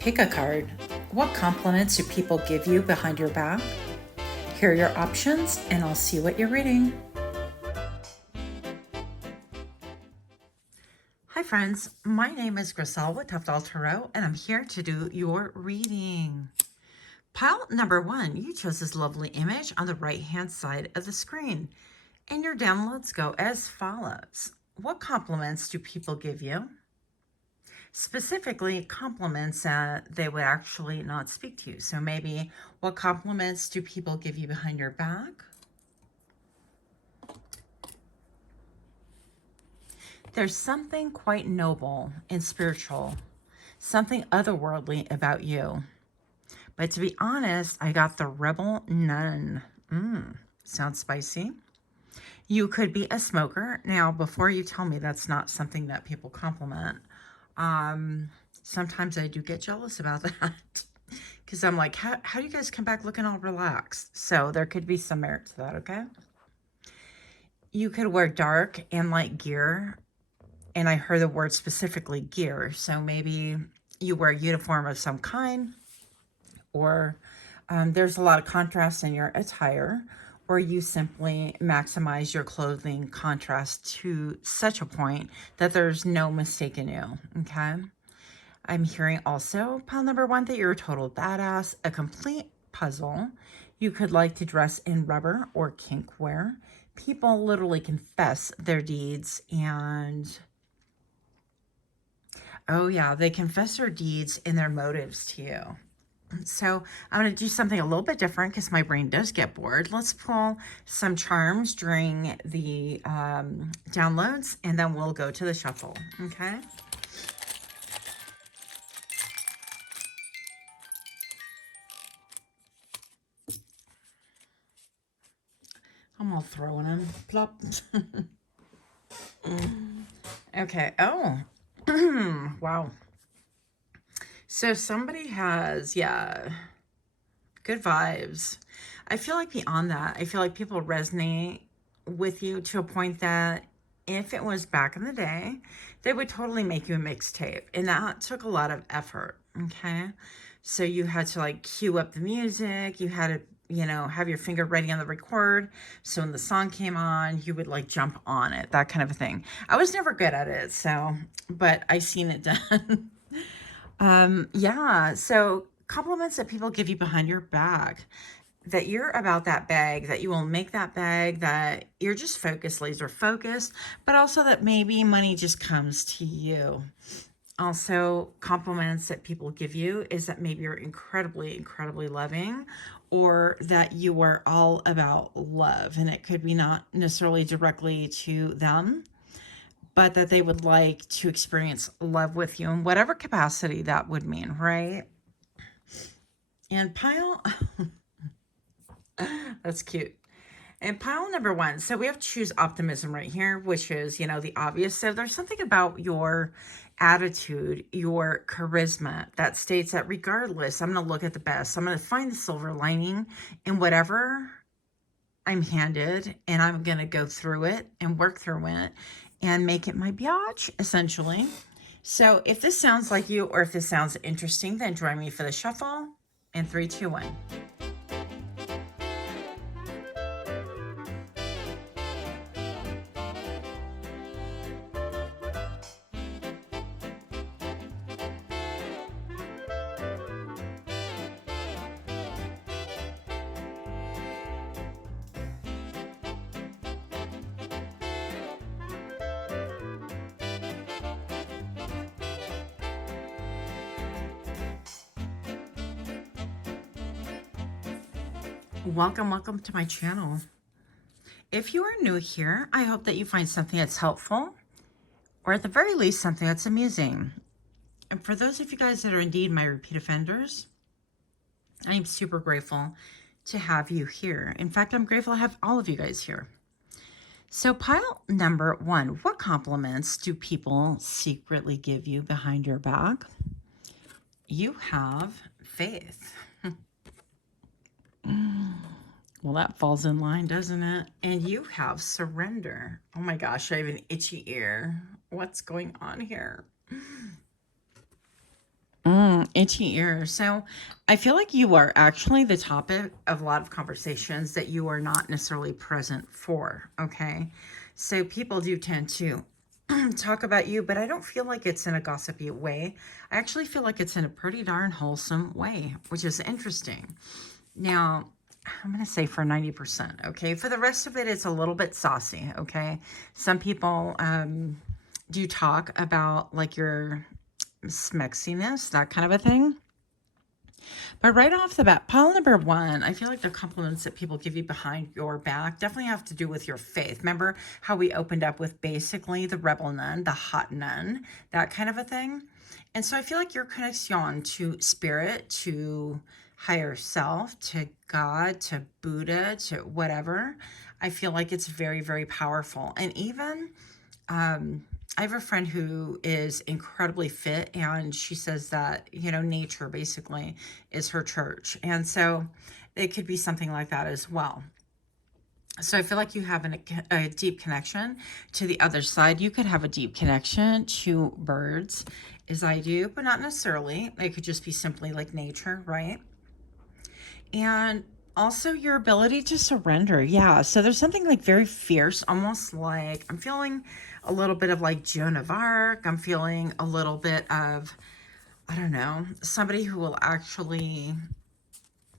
Pick a card. What compliments do people give you behind your back? Here are your options, and I'll see what you're reading. Hi friends, my name is Griselle with Toughdolltarot, and I'm here to do your reading. Pile number 1, you chose this lovely image on the right-hand side of the screen, and your downloads go as follows. What compliments do people give you? Specifically, compliments that they would actually not speak to you. So maybe, what compliments do people give you behind your back? There's something quite noble and spiritual, something otherworldly about you. But to be honest, I got the rebel nun. Sounds spicy. You could be a smoker. Now, before you tell me that's not something that people compliment, sometimes I do get jealous about that because I'm like, how do you guys come back looking all relaxed? So there could be some merit to that, okay? You could wear dark and light gear, and I heard the word specifically gear. So maybe you wear a uniform of some kind, or there's a lot of contrast in your attire, or you simply maximize your clothing contrast to such a point that there's no mistaking you, okay? I'm hearing also, pile number 1, that you're a total badass, a complete puzzle. You could like to dress in rubber or kink wear. People literally confess their deeds and, oh yeah, they confess their deeds and their motives to you. So I'm going to do something a little bit different because my brain does get bored. Let's pull some charms during the downloads, and then we'll go to the shuffle, okay? I'm all throwing them. Plop. Okay. Oh. Wow. So somebody has, yeah, good vibes. I feel like beyond that, I feel like people resonate with you to a point that if it was back in the day, they would totally make you a mixtape. And that took a lot of effort, okay? So you had to like cue up the music. You had to, you know, have your finger ready on the record. So when the song came on, you would like jump on it, that kind of a thing. I was never good at it, so, but I seen it done. Yeah, so compliments that people give you behind your back, that you're about that bag, that you will make that bag, that you're just focused, laser focused, but also that maybe money just comes to you. Also, compliments that people give you is that maybe you're incredibly, incredibly loving, or that you are all about love. And it could be not necessarily directly to them, but that they would like to experience love with you in whatever capacity that would mean, right? And pile, that's cute. And pile number 1, so we have choose optimism right here, which is, you know, the obvious. So there's something about your attitude, your charisma that states that regardless, I'm going to look at the best. I'm going to find the silver lining in whatever I'm handed, and I'm going to go through it and work through it and make it my biatch, essentially. So if this sounds like you, or if this sounds interesting, then join me for the shuffle in 3, 2, 1. Welcome to my channel. If you are new here, I hope that you find something that's helpful, or at the very least, something that's amusing. And for those of you guys that are indeed my repeat offenders, I am super grateful to have you here. In fact, I'm grateful to have all of you guys here. So pile number 1, what compliments do people secretly give you behind your back? You have faith. Well, that falls in line, doesn't it? And you have surrender. Oh my gosh, I have an itchy ear. What's going on here? Itchy ears. So I feel like you are actually the topic of a lot of conversations that you are not necessarily present for. Okay. So people do tend to talk about you, but I don't feel like it's in a gossipy way. I actually feel like it's in a pretty darn wholesome way, which is interesting. Now, I'm going to say for 90%. Okay. For the rest of it, it's a little bit saucy. Okay. Some people do talk about like your smexiness, that kind of a thing. But right off the bat, pile number one, I feel like the compliments that people give you behind your back definitely have to do with your faith. Remember how we opened up with basically the rebel nun, the hot nun, that kind of a thing? And so I feel like your connection to spirit, to higher self, to God, to Buddha, to whatever, I feel like it's very, very powerful. And even I have a friend who is incredibly fit, and she says that, nature basically is her church. And so it could be something like that as well. So I feel like you have a deep connection to the other side. You could have a deep connection to birds, as I do, but not necessarily. It could just be simply like nature, right? And also your ability to surrender. Yeah. So there's something like very fierce, almost like I'm feeling a little bit of like Joan of Arc. I'm feeling a little bit of, I don't know, somebody who will actually,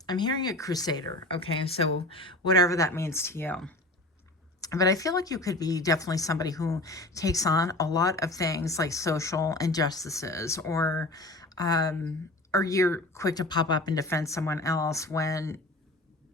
I'm hearing a crusader. Okay. So whatever that means to you. But I feel like you could be definitely somebody who takes on a lot of things like social injustices, or you're quick to pop up and defend someone else when,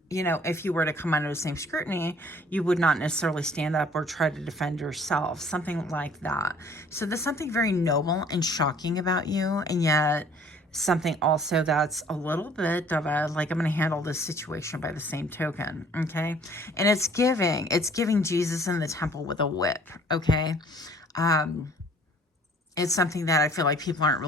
if you were to come under the same scrutiny, you would not necessarily stand up or try to defend yourself, something like that. So there's something very noble and shocking about you, and yet something also that's a little bit of a, like, I'm going to handle this situation by the same token, okay? And it's giving Jesus in the temple with a whip, okay? It's something that I feel like people don't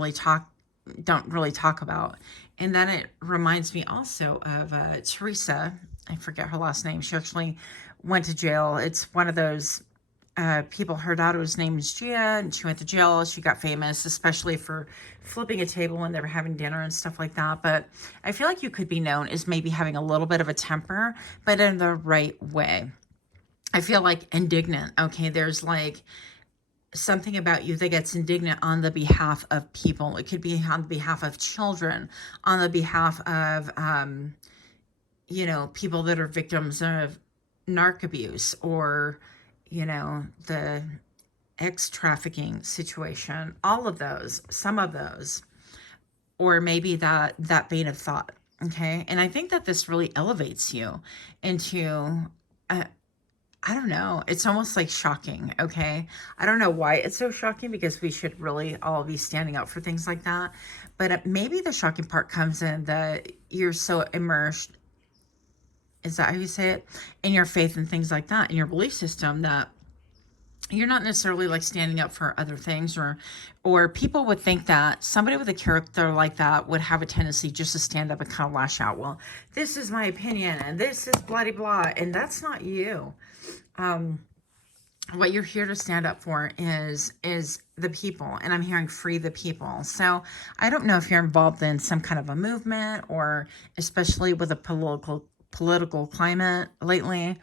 really talk about. And then it reminds me also of Teresa. I forget her last name. She actually went to jail. It's one of those people. Her daughter's name is Gia, and she went to jail. She got famous, especially for flipping a table when they were having dinner and stuff like that. But I feel like you could be known as maybe having a little bit of a temper, but in the right way. I feel like indignant. Okay, there's like something about you that gets indignant on the behalf of people. It could be on the behalf of children, on the behalf of, people that are victims of narc abuse, or, the ex trafficking situation, all of those, some of those, or maybe that vein of thought. Okay. And I think that this really elevates you into, I don't know. It's almost like shocking, okay? I don't know why it's so shocking, because we should really all be standing up for things like that. But maybe the shocking part comes in that you're so immersed, is that how you say it? In your faith and things like that, in your belief system, that you're not necessarily like standing up for other things, or people would think that somebody with a character like that would have a tendency just to stand up and kind of lash out. Well, this is my opinion, and this is blah, blah, blah, and that's not you. What you're here to stand up for is the people, and I'm hearing free the people. So I don't know if you're involved in some kind of a movement, or especially with a political climate lately.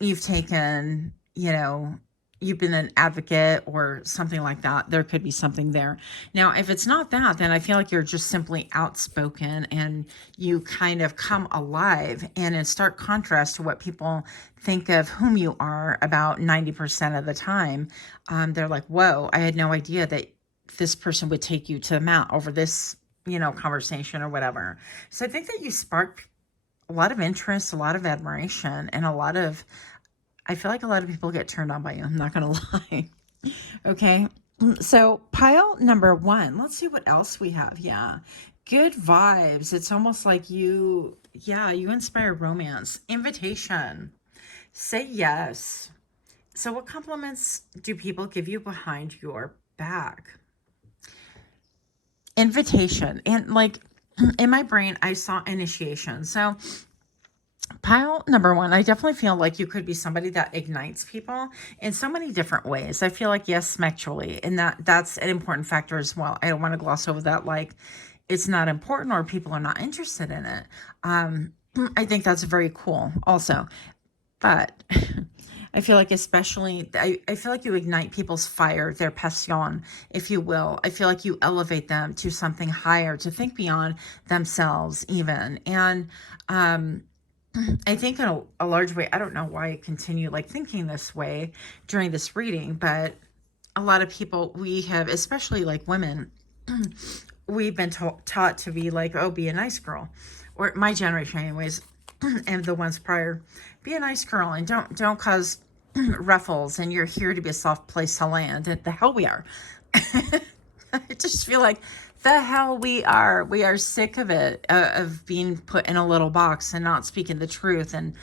You've taken, you've been an advocate or something like that. There could be something there. Now, if it's not that, then I feel like you're just simply outspoken, and you kind of come alive, and in stark contrast to what people think of whom you are about 90% of the time. They're like, whoa, I had no idea that this person would take you to the mat over this, conversation or whatever. So I think that you spark a lot of interest, a lot of admiration, and I feel like a lot of people get turned on by you. I'm not going to lie. Okay. So pile number one, let's see what else we have. Yeah. Good vibes. It's almost like you inspire romance. Invitation. Say yes. So what compliments do people give you behind your back? Invitation. And like in my brain, I saw initiation. So Pile number one, I definitely feel like you could be somebody that ignites people in so many different ways. I feel like, yes, sexually, and that's an important factor as well. I don't want to gloss over that like it's not important or people are not interested in it. I think that's very cool also. But I feel like especially, I feel like you ignite people's fire, their passion, if you will. I feel like you elevate them to something higher, to think beyond themselves even. And I think in a large way, I don't know why I continue like thinking this way during this reading, but a lot of people, we have, especially like women, we've been taught to be like, oh, be a nice girl, or my generation anyways, and the ones prior, be a nice girl and don't cause ruffles, and you're here to be a soft place to land. And the hell we are. I just feel like the hell we are. We are sick of it, of being put in a little box and not speaking the truth, and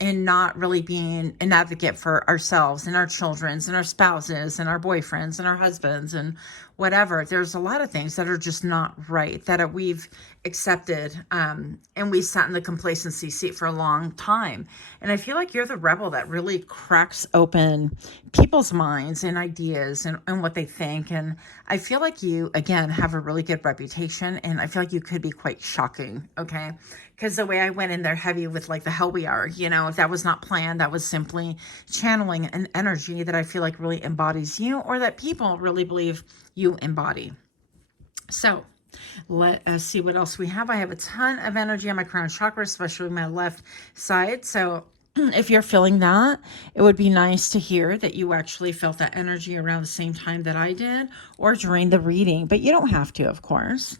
not really being an advocate for ourselves and our children's and our spouses and our boyfriends and our husbands and whatever. There's a lot of things that are just not right that we've accepted, and we sat in the complacency seat for a long time. And I feel like you're the rebel that really cracks open people's minds and ideas and what they think. And I feel like you, again, have a really good reputation, and I feel like you could be quite shocking, okay? Because the way I went in there heavy with like the hell we are, that was not planned. That was simply channeling an energy that I feel like really embodies you, or that people really believe you embody. So let us see what else we have. I have a ton of energy on my crown chakra, especially my left side. So if you're feeling that, it would be nice to hear that you actually felt that energy around the same time that I did, or during the reading, but you don't have to, of course.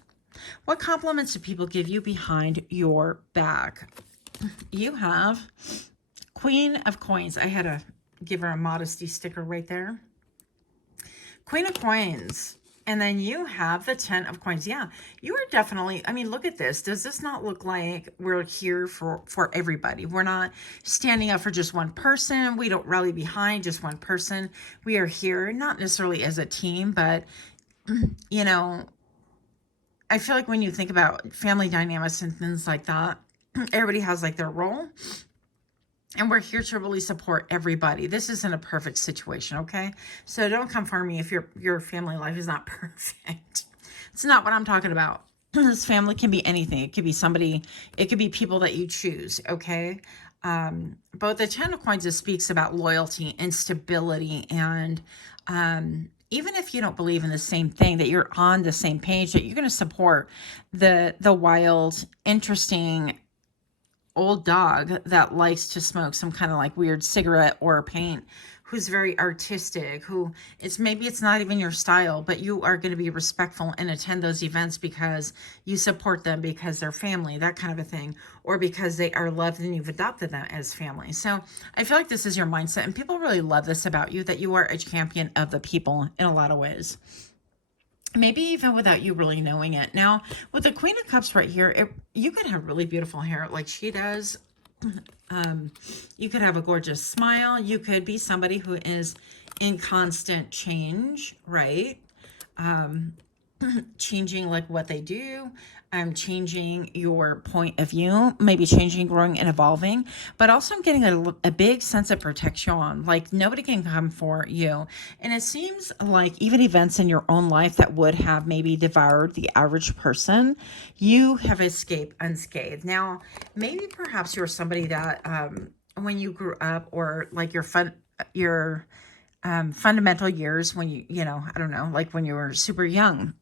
What compliments do people give you behind your back? You have Queen of Coins. I had to give her a modesty sticker right there. Queen of Coins. And then you have the 10 of Coins. Yeah, you are definitely, I mean, look at this. Does this not look like we're here for everybody? We're not standing up for just one person. We don't rally behind just one person. We are here, not necessarily as a team, but, I feel like when you think about family dynamics and things like that, everybody has like their role. And we're here to really support everybody. This isn't a perfect situation, okay? So don't come for me if your family life is not perfect. It's not what I'm talking about. This family can be anything. It could be somebody, it could be people that you choose, okay? But the 10 of Coins speaks about loyalty and stability, and even if you don't believe in the same thing, that you're on the same page, that you're going to support the wild, interesting old dog that likes to smoke some kind of like weird cigarette or paint, who's very artistic, who maybe it's not even your style, but you are going to be respectful and attend those events because you support them, because they're family, that kind of a thing, or because they are loved and you've adopted them as family. So I feel like this is your mindset, and people really love this about you, that you are a champion of the people in a lot of ways. Maybe even without you really knowing it. Now, with the Queen of Cups right here, you could have really beautiful hair like she does. You could have a gorgeous smile. You could be somebody who is in constant change, right? Changing like what they do, changing your point of view, maybe changing, growing, and evolving. But also I'm getting a big sense of protection, like nobody can come for you. And it seems like even events in your own life that would have maybe devoured the average person, you have escaped unscathed. Now, maybe perhaps you're somebody that when you grew up, or like your fundamental years, when I don't know, like when you were super young,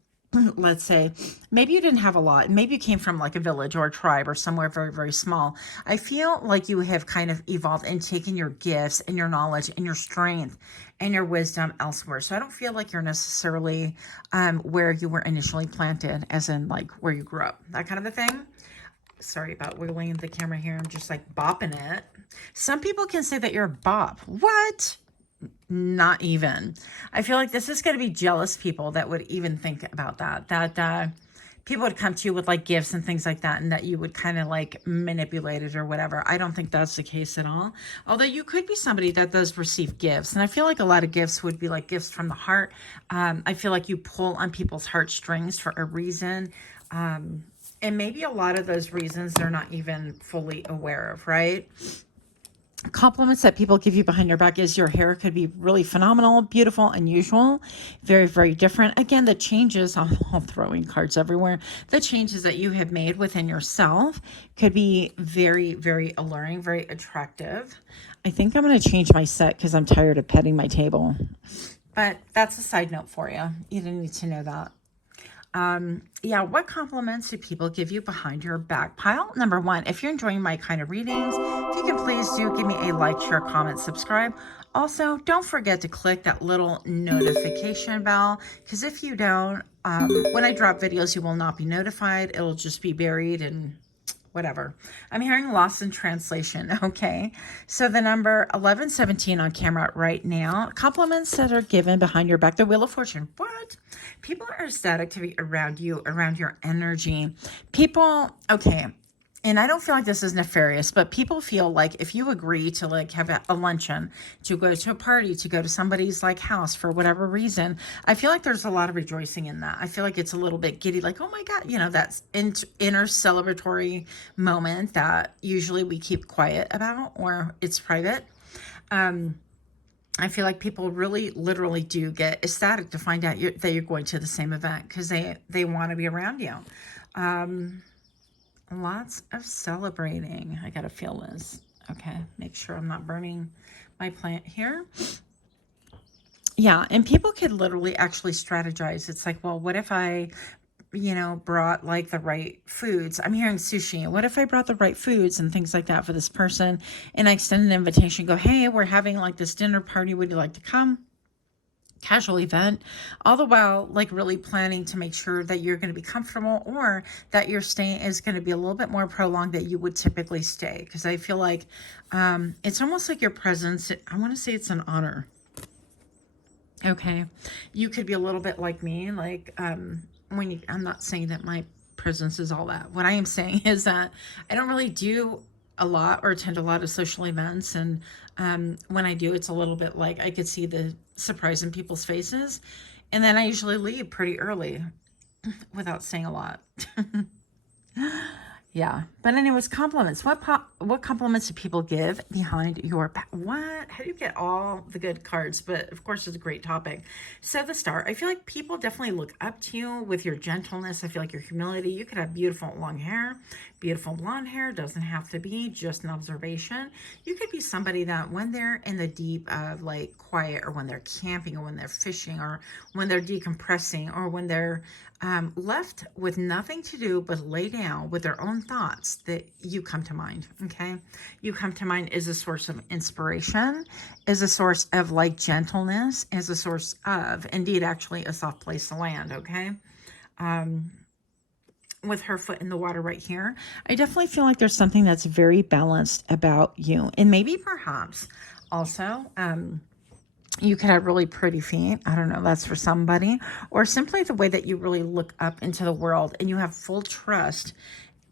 let's say, maybe you didn't have a lot. Maybe you came from like a village or a tribe or somewhere very, very small. I feel like you have kind of evolved and taken your gifts and your knowledge and your strength and your wisdom elsewhere. So I don't feel like you're necessarily where you were initially planted, as in like where you grew up, that kind of a thing. Sorry about wiggling the camera here. I'm just like bopping it. Some people can say that you're a bop. What? Not even. I feel like this is going to be jealous people that would even think about that people would come to you with like gifts and things like that, and that you would kind of like manipulate it or whatever. I don't think that's the case at all. Although you could be somebody that does receive gifts, and I feel like a lot of gifts would be like gifts from the heart. I feel like you pull on people's heartstrings for a reason. And maybe a lot of those reasons they're not even fully aware of, right? Compliments that people give you behind your back is your hair could be really phenomenal, beautiful, unusual, very, very different. Again, the changes, I'm all throwing cards everywhere. The changes that you have made within yourself could be very, very alluring, very attractive. I think I'm going to change my set because I'm tired of petting my table. But that's a side note for you. You didn't need to know that. Yeah, what compliments do people give you behind your back? Pile number one, if you're enjoying my kind of readings, if you can please do give me a like, share, comment, subscribe. Also, don't forget to click that little notification bell, because if you don't, when I drop videos, you will not be notified. It'll just be buried and whatever. I'm hearing lost in translation. Okay. So the number 1117 on camera right now, compliments that are given behind your back, the Wheel of Fortune. What? People are ecstatic to be around you, around your energy. People, okay. And I don't feel like this is nefarious, but people feel like if you agree to like have a luncheon, to go to a party, to go to somebody's like house for whatever reason, I feel like there's a lot of rejoicing in that. I feel like it's a little bit giddy, like, oh my God, you know, that's inner celebratory moment that usually we keep quiet about or it's private. I feel like people really literally do get ecstatic to find out that you're going to the same event because they want to be around you. Lots of celebrating. I gotta feel this. Okay, make sure I'm not burning my plant here. Yeah, and people could literally actually strategize. It's like, well, what if I, you know, brought like the right foods? I'm hearing sushi. What if I brought the right foods and things like that for this person? And I extend an invitation, go, hey, we're having like this dinner party. Would you like to come? Casual event, all the while like really planning to make sure that you're going to be comfortable or that your stay is going to be a little bit more prolonged that you would typically stay, because I feel like it's almost like your presence, I want to say it's an honor. Okay, you could be a little bit like me, like when you, I'm not saying that my presence is all that. What I am saying is that I don't really do a lot or attend a lot of social events, and when I do, it's a little bit like I could see the surprise in people's faces, and then I usually leave pretty early without saying a lot. Yeah, but anyways, compliments. What compliments do people give behind your back? What? How do you get all the good cards? But of course, it's a great topic. So the Star, I feel like people definitely look up to you with your gentleness. I feel like your humility. You could have beautiful long hair, beautiful blonde hair. Doesn't have to be just an observation. You could be somebody that when they're in the deep of like quiet, or when they're camping, or when they're fishing, or when they're decompressing, or when they're left with nothing to do but lay down with their own thoughts, that you come to mind. Okay, you come to mind as a source of inspiration, as a source of like gentleness, as a source of indeed actually a soft place to land. Okay, with her foot in the water right here, I definitely feel like there's something that's very balanced about you, and maybe perhaps also you could have really pretty feet. I don't know, that's for somebody. Or simply the way that you really look up into the world and you have full trust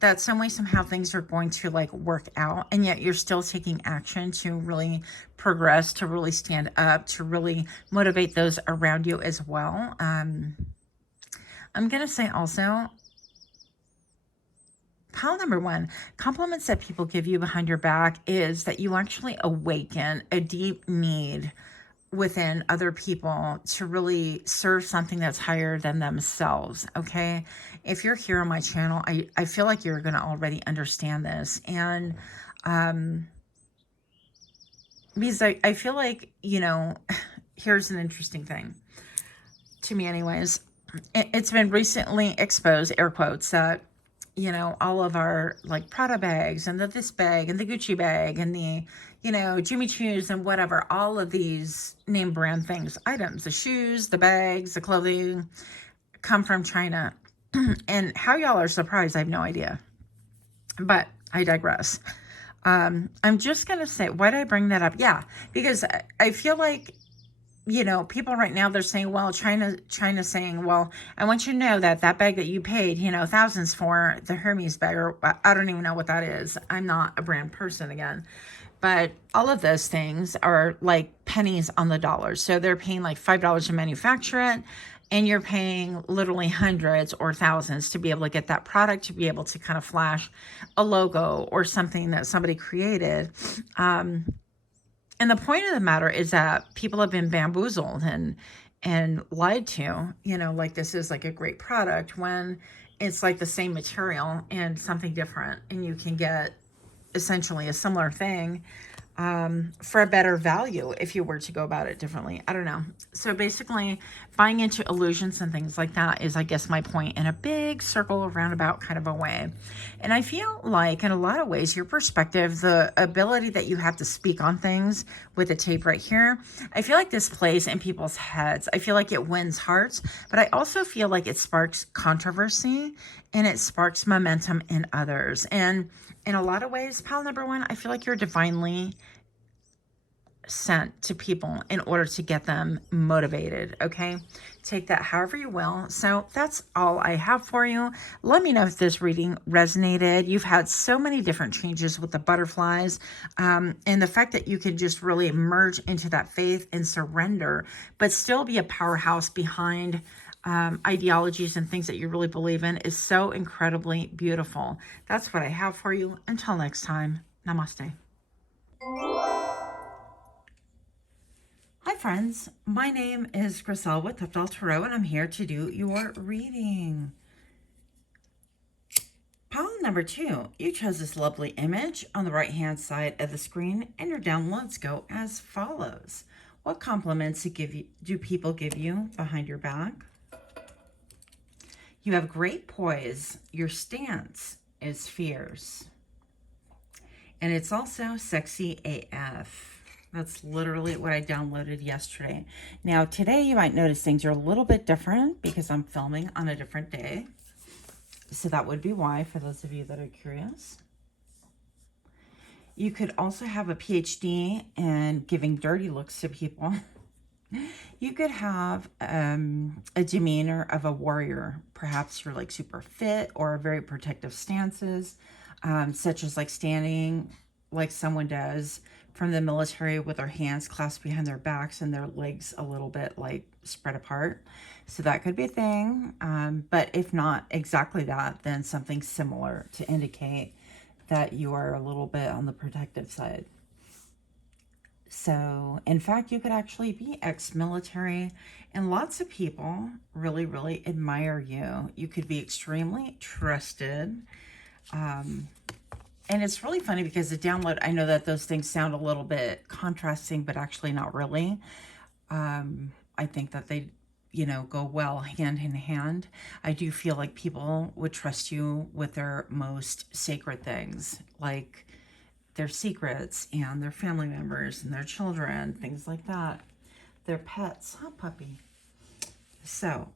that some way, somehow things are going to like work out. And yet you're still taking action to really progress, to really stand up, to really motivate those around you as well. I'm going to say also, pile number one, compliments that people give you behind your back is that you actually awaken a deep need within other people to really serve something that's higher than themselves. Okay, if you're here on my channel, I feel like you're going to already understand this. And because I feel like, you know, here's an interesting thing to me anyways. It's been recently exposed, air quotes, that, you know, all of our like Prada bags and this bag and the Gucci bag and the, you know, Jimmy Choo's and whatever, all of these name brand things, items, the shoes, the bags, the clothing, come from China. And how y'all are surprised, I have no idea. But I digress. I'm just going to say, why did I bring that up? Yeah, because I feel like, you know, people right now, they're saying, well, China saying, well, I want you to know that bag that you paid, you know, thousands for, the Hermes bag, or I don't even know what that is. I'm not a brand person again. But all of those things are like pennies on the dollar. So they're paying like $5 to manufacture it. and you're paying literally hundreds or thousands to be able to get that product, to be able to kind of flash a logo or something that somebody created. And the point of the matter is that people have been bamboozled and lied to, you know, like this is like a great product when it's like the same material and something different, and you can get essentially a similar thing for a better value if you were to go about it differently. I don't know. So basically, buying into illusions and things like that is, I guess, my point in a big circle, a roundabout kind of a way. And I feel like in a lot of ways, your perspective, the ability that you have to speak on things with the tape right here, I feel like this plays in people's heads. I feel like it wins hearts, but I also feel like it sparks controversy and it sparks momentum in others. And in a lot of ways, pile number one, I feel like you're divinely sent to people in order to get them motivated. Okay, take that however you will. So that's all I have for you. Let me know if this reading resonated. You've had so many different changes with the butterflies, and the fact that you can just really merge into that faith and surrender, but still be a powerhouse behind ideologies and things that you really believe in is so incredibly beautiful. That's what I have for you. Until next time, namaste. Hi friends, my name is Griselle with Toughdolltarot, and I'm here to do your reading. Pile number 2, you chose this lovely image on the right hand side of the screen, and your downloads go as follows. What compliments do people give you behind your back? You have great poise. Your stance is fierce. And it's also sexy AF. That's literally what I downloaded yesterday. Now, today you might notice things are a little bit different because I'm filming on a different day. So that would be why, for those of you that are curious. You could also have a PhD in giving dirty looks to people. You could have a demeanor of a warrior. Perhaps you're like super fit or very protective stances, such as like standing like someone does from the military with their hands clasped behind their backs and their legs a little bit like spread apart. So that could be a thing. But if not exactly that, then something similar to indicate that you are a little bit on the protective side. So, in fact, you could actually be ex-military, and lots of people really, really admire you. You could be extremely trusted. And it's really funny because the download, I know that those things sound a little bit contrasting, but actually not really. I think that they, you know, go well hand in hand. I do feel like people would trust you with their most sacred things, like their secrets and their family members and their children, things like that. Their pets, huh, puppy? So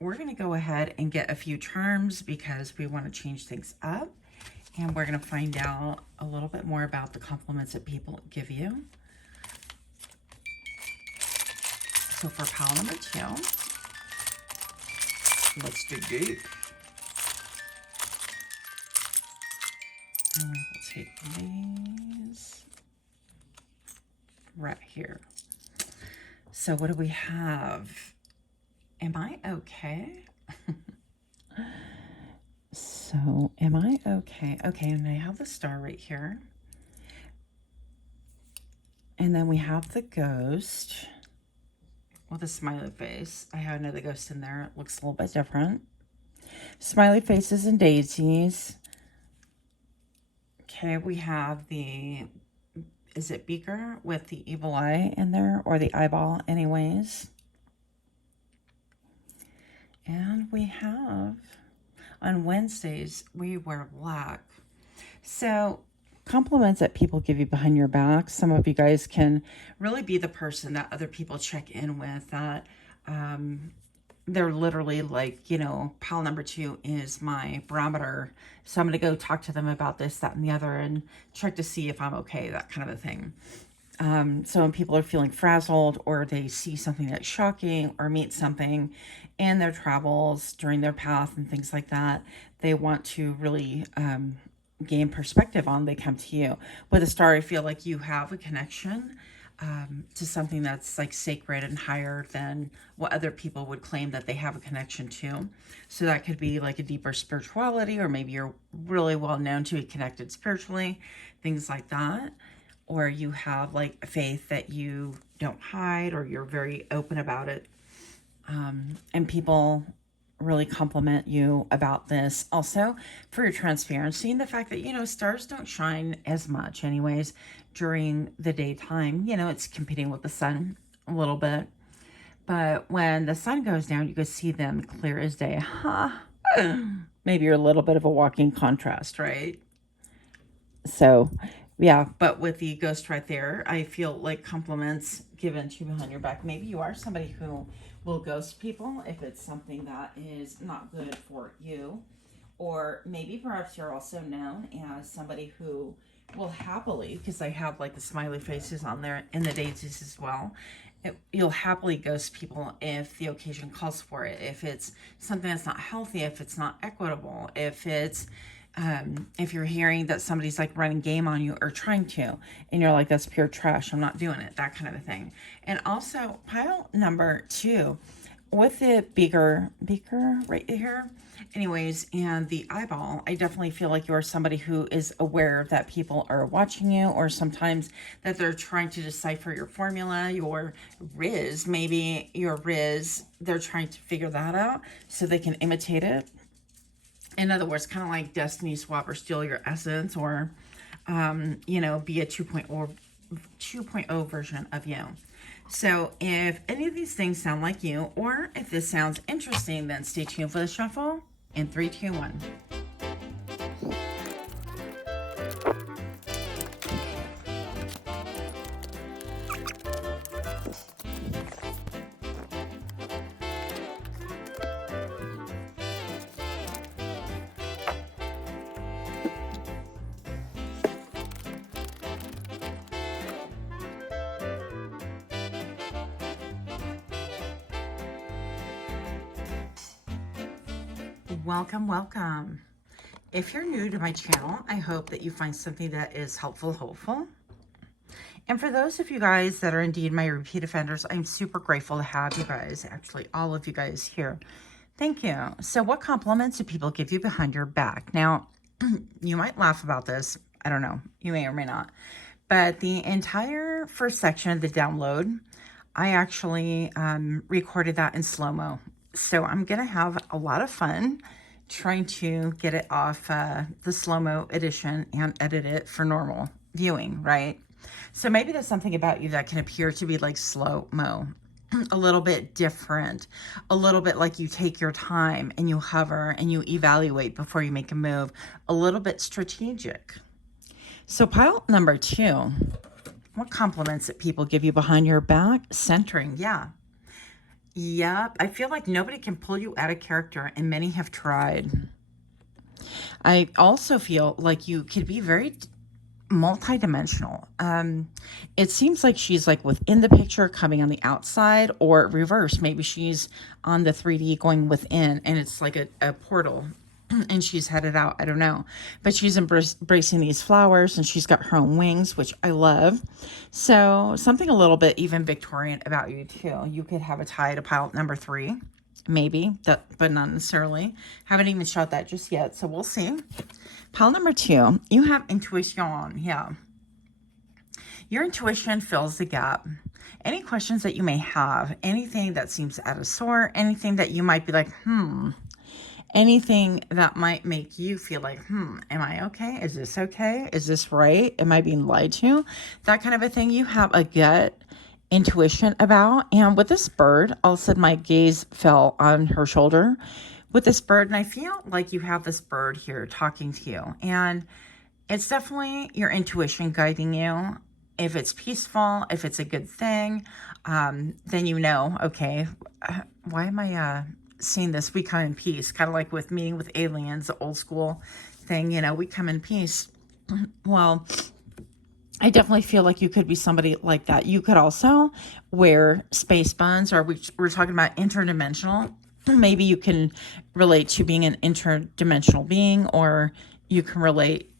we're going to go ahead and get a few terms because we want to change things up. And we're going to find out a little bit more about the compliments that people give you. So for pile number 2, let's do deep. And we'll take these right here. So what do we have? Am I okay? So am I okay? Okay, and I have the star right here. And then we have the ghost with a smiley face. I have another ghost in there. It looks a little bit different. Smiley faces and daisies. Okay, we have the, is it beaker with the evil eye in there, or the eyeball anyways. And we have, on Wednesdays, we wear black. So compliments that people give you behind your back, some of you guys can really be the person that other people check in with, that they're literally like, you know, pile number 2 is my barometer. So I'm going to go talk to them about this, that, and the other, and check to see if I'm okay, that kind of a thing. So when people are feeling frazzled, or they see something that's shocking, or meet something in their travels during their path and things like that, they want to really gain perspective on, they come to you. With a star, I feel like you have a connection to something that's like sacred and higher than what other people would claim that they have a connection to. So that could be like a deeper spirituality, or maybe you're really well known to be connected spiritually, things like that. Or you have like a faith that you don't hide, or you're very open about it. And people really compliment you about this. Also, for your transparency and the fact that, stars don't shine as much anyways during the daytime. It's competing with the sun a little bit. But when the sun goes down, you can see them clear as day. Maybe you're a little bit of a walking contrast, right? So, yeah, but with the ghost right there, I feel like compliments given to you behind your back. Maybe you are somebody who will ghost people if it's something that is not good for you. Or maybe perhaps you're also known as somebody who will happily, because I have like the smiley faces on there in the daisies as well, you'll happily ghost people if the occasion calls for it, if it's something that's not healthy, if it's not equitable, if you're hearing that somebody's like running game on you or trying to, and you're like, that's pure trash, I'm not doing it, that kind of a thing. And also pile number 2 with the beaker right here, anyways, and the eyeball, I definitely feel like you're somebody who is aware that people are watching you, or sometimes that they're trying to decipher your formula, your riz, maybe your riz, they're trying to figure that out so they can imitate it. In other words, kind of like Destiny Swap or Steal Your Essence, or, be a 2.0 version of you. So if any of these things sound like you, or if this sounds interesting, then stay tuned for the shuffle in 3, 2, 1. Welcome. If you're new to my channel, I hope that you find something that is hopeful. And for those of you guys that are indeed my repeat offenders, I'm super grateful to have you guys, actually all of you guys here. Thank you. So what compliments do people give you behind your back? Now, you might laugh about this. I don't know. You may or may not. But the entire first section of the download, I actually recorded that in slow-mo. So I'm going to have a lot of fun trying to get it off the slow-mo edition and edit it for normal viewing, right? So maybe there's something about you that can appear to be like slow-mo, a little bit different, a little bit like you take your time and you hover and you evaluate before you make a move, a little bit strategic. So pile number 2, what compliments that people give you behind your back? Centering, yeah. Yep, I feel like nobody can pull you out of character, and many have tried. I also feel like you could be very multidimensional. It seems like she's like within the picture coming on the outside, or reverse. Maybe she's on the 3D going within, and it's like a portal. And she's headed out, I don't know, but she's embracing these flowers, and she's got her own wings, which I love. So something a little bit even Victorian about you too. You could have a tie to pile number 3, maybe, but not necessarily. Haven't even shot that just yet, so we'll see. Pile number 2, you have intuition. Yeah, your intuition fills the gap. Any questions that you may have, anything that seems out of sort, anything that you might be like, anything that might make you feel like, am I okay? Is this okay? Is this right? Am I being lied to? That kind of a thing you have a gut intuition about. And with this bird, all of a sudden my gaze fell on her shoulder with this bird. And I feel like you have this bird here talking to you. And it's definitely your intuition guiding you. If it's peaceful, if it's a good thing, then you know, okay, why am I seeing this? We come in peace, kind of like with meeting with aliens, the old school thing, we come in peace. Well, I definitely feel like you could be somebody like that. You could also wear space buns, or we're talking about interdimensional. Maybe you can relate to being an interdimensional being, or you can relate,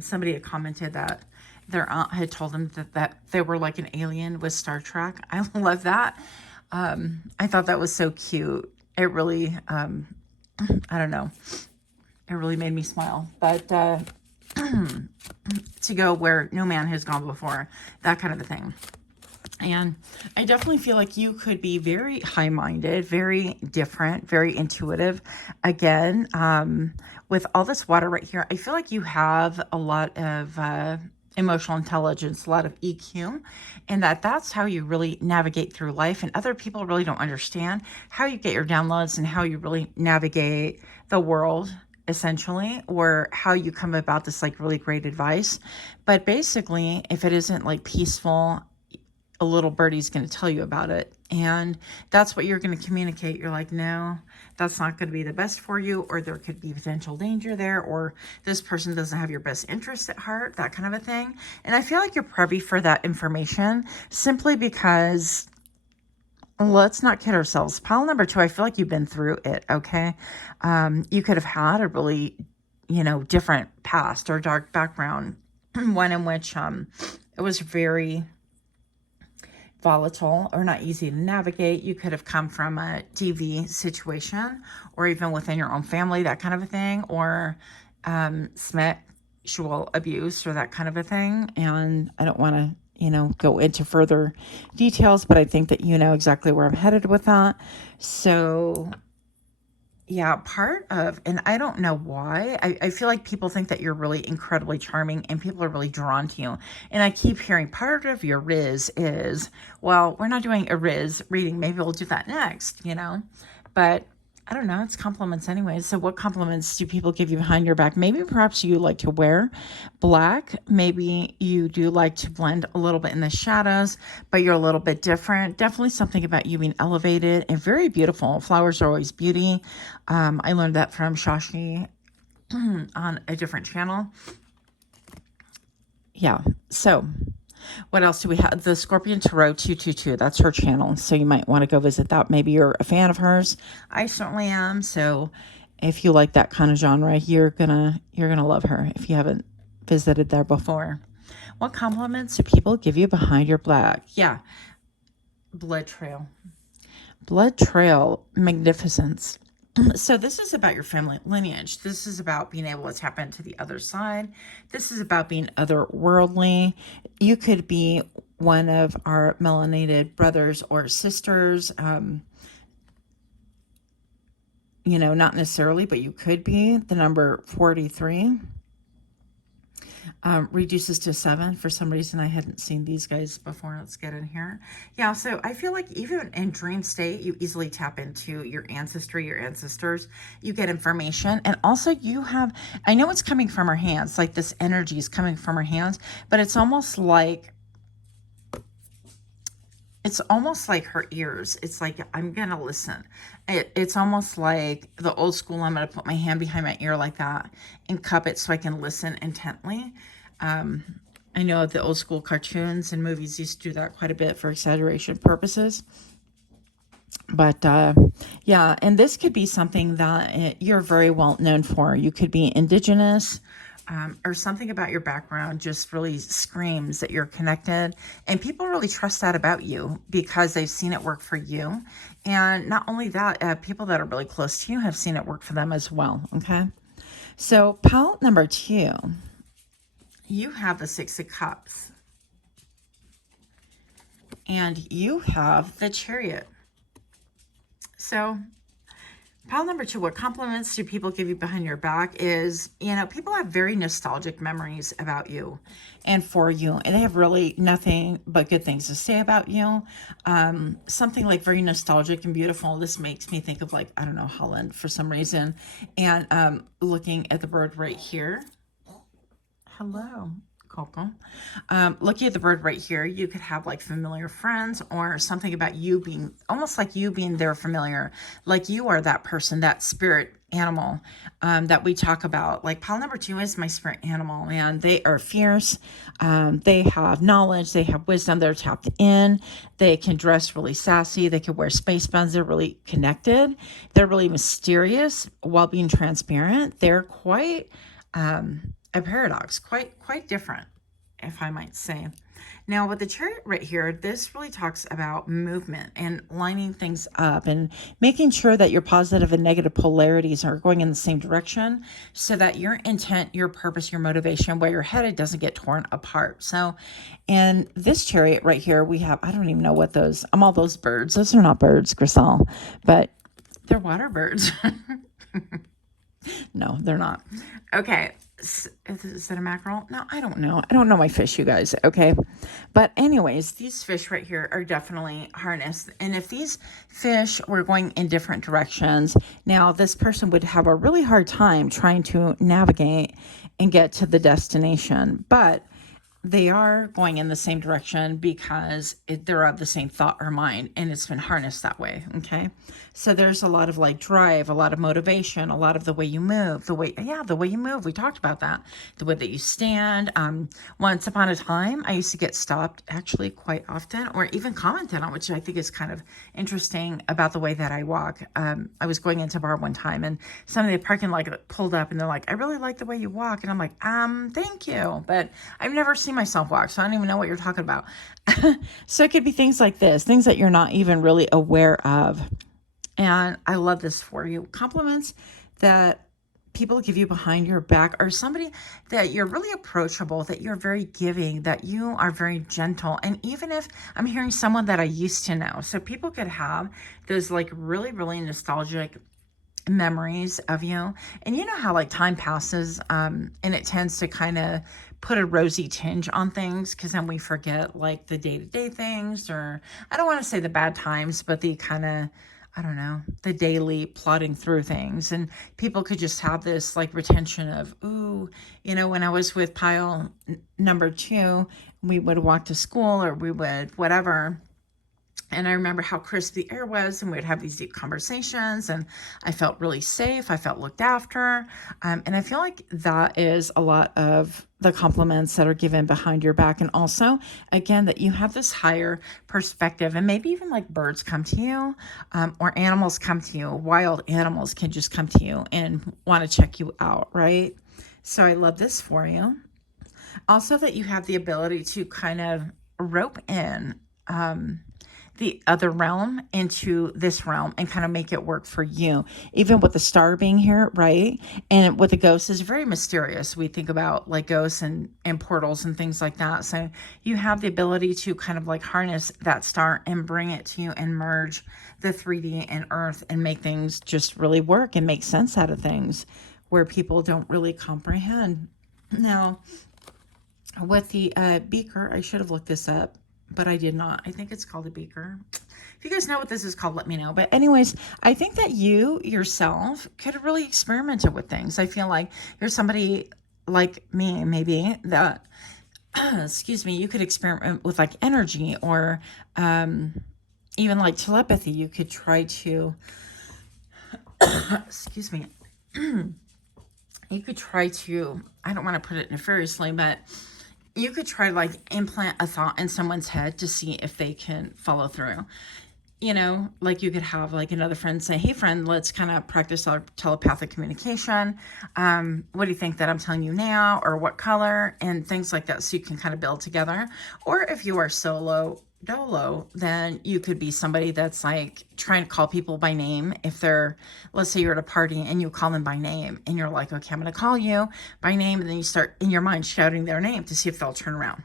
somebody had commented that their aunt had told them that they were like an alien with Star Trek. I love that. I thought that was so cute. It really, I don't know, it really made me smile. But to go where no man has gone before, that kind of a thing. And I definitely feel like you could be very high-minded, very different, very intuitive. Again, with all this water right here, I feel like you have a lot of emotional intelligence, a lot of EQ, and that's how you really navigate through life. And other people really don't understand how you get your downloads and how you really navigate the world, essentially, or how you come about this like really great advice. But basically, if it isn't like peaceful, a little birdie's going to tell you about it. And that's what you're going to communicate. You're like, no, that's not going to be the best for you, or there could be potential danger there, or this person doesn't have your best interest at heart, that kind of a thing. And I feel like you're privy for that information simply because, let's not kid ourselves. Pile number 2, I feel like you've been through it, okay? You could have had a really, different past or dark background, one in which it was very volatile or not easy to navigate. You could have come from a DV situation, or even within your own family, that kind of a thing, or sexual abuse or that kind of a thing. And I don't want to, go into further details, but I think that you know exactly where I'm headed with that. So yeah, part of, and I don't know why, I feel like people think that you're really incredibly charming and people are really drawn to you. And I keep hearing part of your riz is, well, we're not doing a riz reading. Maybe we'll do that next, but I don't know. It's compliments anyway. So what compliments do people give you behind your back? Maybe perhaps you like to wear black. Maybe you do like to blend a little bit in the shadows, but you're a little bit different. Definitely something about you being elevated and very beautiful. Flowers are always beauty. I learned that from Shashi on a different channel. Yeah. So what else do we have? The Scorpion Tarot 222. That's her channel. So you might want to go visit that. Maybe you're a fan of hers. I certainly am. So if you like that kind of genre, you're gonna love her if you haven't visited there before. What compliments do people give you behind your back? Yeah. Blood trail. Blood trail magnificence. So this is about your family lineage. This is about being able to tap into the other side. This is about being otherworldly. You could be one of our melanated brothers or sisters. Not necessarily, but you could be. The number 43 reduces to 7. For some reason, I hadn't seen these guys before. Let's get in here. Yeah, so I feel like even in dream state, you easily tap into your ancestry, your ancestors. You get information. And also you have, I know it's coming from her hands, like this energy is coming from her hands, but it's almost like her ears. It's like, I'm going to listen. It's almost like the old school, I'm going to put my hand behind my ear like that and cup it so I can listen intently. I know the old school cartoons and movies used to do that quite a bit for exaggeration purposes. But yeah, and this could be something that you're very well known for. You could be indigenous, or something about your background just really screams that you're connected. And people really trust that about you because they've seen it work for you. And not only that, people that are really close to you have seen it work for them as well. Okay. So palette number 2, you have the 6 of Cups. And you have the Chariot. So pile number 2, what compliments do people give you behind your back is, people have very nostalgic memories about you and for you, and they have really nothing but good things to say about you. Something like very nostalgic and beautiful. This makes me think of, like, I don't know, Holland for some reason. And looking at the bird right here. Hello, Coco. Looking at the bird right here, you could have like familiar friends or something about you being almost like you being their familiar, like you are that person, that spirit animal that we talk about. Like pile number 2 is my spirit animal, and they are fierce. They have knowledge, they have wisdom, they're tapped in, they can dress really sassy, they can wear space buns, they're really connected, they're really mysterious while being transparent. They're quite a paradox, quite different. if I might say. Now with the chariot right here, this really talks about movement and lining things up and making sure that your positive and negative polarities are going in the same direction so that your intent, your purpose, your motivation, where you're headed doesn't get torn apart. So, and this chariot right here, we have, I don't even know what those, all those birds. Those are not birds, Griselle, but they're water birds. No, they're not. Okay. Is that a mackerel? No, I don't know. I don't know my fish, you guys. Okay. But anyways, these fish right here are definitely harnessed. And if these fish were going in different directions, now this person would have a really hard time trying to navigate and get to the destination. But they are going in the same direction because they're of the same thought or mind, and it's been harnessed that way. Okay. So there's a lot of like drive, a lot of motivation, a lot of the way you move, the way you move. We talked about that. The way that you stand. Once upon a time, I used to get stopped actually quite often or even commented on, which I think is kind of interesting about the way that I walk. I was going into a bar one time and somebody in the parking lot pulled up and they're like, I really like the way you walk. And I'm like, thank you. But I've never seen myself walk, so I don't even know what you're talking about. So it could be things like this, things that you're not even really aware of. And I love this for you. Compliments that people give you behind your back, or somebody that you're really approachable, that you're very giving, that you are very gentle. And even if I'm hearing someone that I used to know, so people could have those like really, really nostalgic memories of you. And you know how like time passes and it tends to kind of put a rosy tinge on things, because then we forget like the day-to-day things, or I don't want to say the bad times, but the kind of, I don't know, the daily plodding through things. And people could just have this like retention of, ooh, you know, when I was with pile number 2, we would walk to school or we would whatever. And I remember how crisp the air was, and we'd have these deep conversations, and I felt really safe. I felt looked after. And I feel like that is a lot of the compliments that are given behind your back. And also, again, that you have this higher perspective, and maybe even like birds come to you, or animals come to you. Wild animals can just come to you and want to check you out, right? So I love this for you. Also, that you have the ability to kind of rope in the other realm into this realm and kind of make it work for you, even with the star being here, right? And with the ghosts is very mysterious. We think about like ghosts and portals and things like that. So you have the ability to kind of like harness that star and bring it to you and merge the 3D and earth and make things just really work and make sense out of things where people don't really comprehend. Now, with the beaker, I should have looked this up, but I did not. I think it's called a beaker. If you guys know what this is called, let me know. But anyways, I think that you yourself could have really experimented with things. I feel like you're somebody like me, maybe, that, excuse me, you could experiment with like energy or even like telepathy. You could try to, excuse me, you could try to, I don't want to put it nefariously, but you could try to like implant a thought in someone's head to see if they can follow through. You know, like you could have like another friend say, hey friend, let's kind of practice our telepathic communication. What do you think that I'm telling you now, or what color, and things like that. So you can kind of build together. Or if you are dolo, then you could be somebody that's like trying to call people by name. If they're, let's say you're at a party and you call them by name and you're like, okay, I'm going to call you by name. And then you start in your mind shouting their name to see if they'll turn around.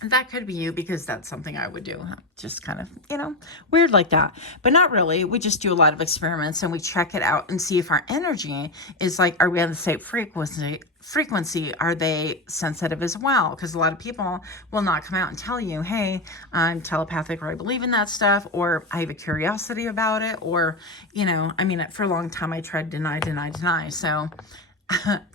And that could be you, because that's something I would do. Just kind of, you know, weird like that. But not really. We just do a lot of experiments and we check it out and see if our energy is like, are we on the same frequency? Are they sensitive as well? Because a lot of people will not come out and tell you, hey, I'm telepathic, or I believe in that stuff, or I have a curiosity about it, or, you know, I mean, for a long time I tried deny. So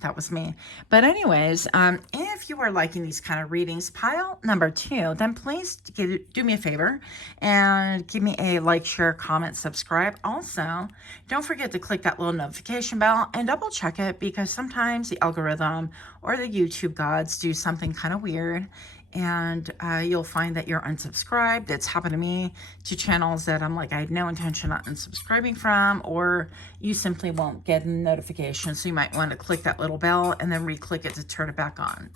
that was me. But anyways, if you are liking these kind of readings, pile number 2, then please do me a favor and give me a like, share, comment, subscribe. Also, don't forget to click that little notification bell and double check it, because sometimes the algorithm or the YouTube gods do something kind of weird, and you'll find that you're unsubscribed. It's happened to me to channels that I'm like, I had no intention of unsubscribing from, or you simply won't get a notification. So you might want to click that little bell and then re-click it to turn it back on.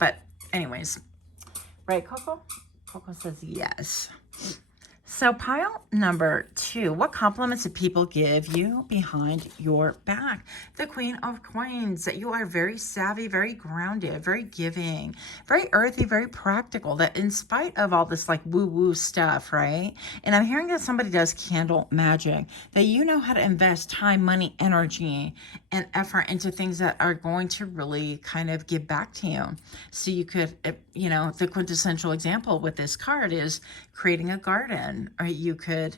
But Anyways, right, Coco? Coco says yes. So pile number 2, what compliments do people give you behind your back? The Queen of Coins, that you are very savvy, very grounded, very giving, very earthy, very practical, that in spite of all this like woo-woo stuff, right? And I'm hearing that somebody does candle magic, that you know how to invest time, money, energy, and effort into things that are going to really kind of give back to you. So you could, you know, the quintessential example with this card is creating a garden, or you could,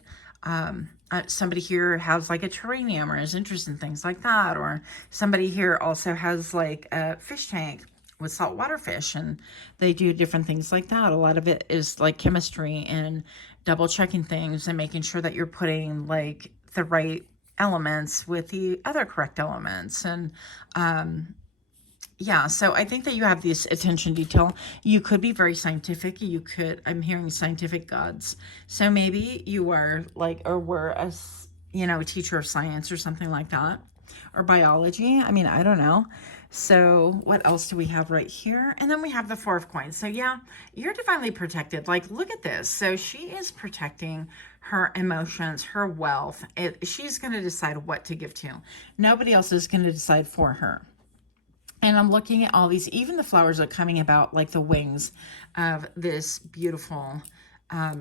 somebody here has like a terrarium or is interested in things like that, or somebody here also has like a fish tank with saltwater fish, and they do different things like that. A lot of it is like chemistry and double checking things and making sure that you're putting like the right elements with the other correct elements. And yeah, so I think that you have this attention detail. You could be very scientific. You could, I'm hearing scientific gods. So maybe you are like, or were a, you know, a teacher of science or something like that, or biology. I mean, I don't know. So what else do we have right here? And then we have the 4 of Coins. So yeah, you're divinely protected. Like, look at this. So she is protecting her emotions, her wealth. She's going to decide what to give to you. Nobody else is going to decide for her. And I'm looking at all these, even the flowers are coming about like the wings of this beautiful, oh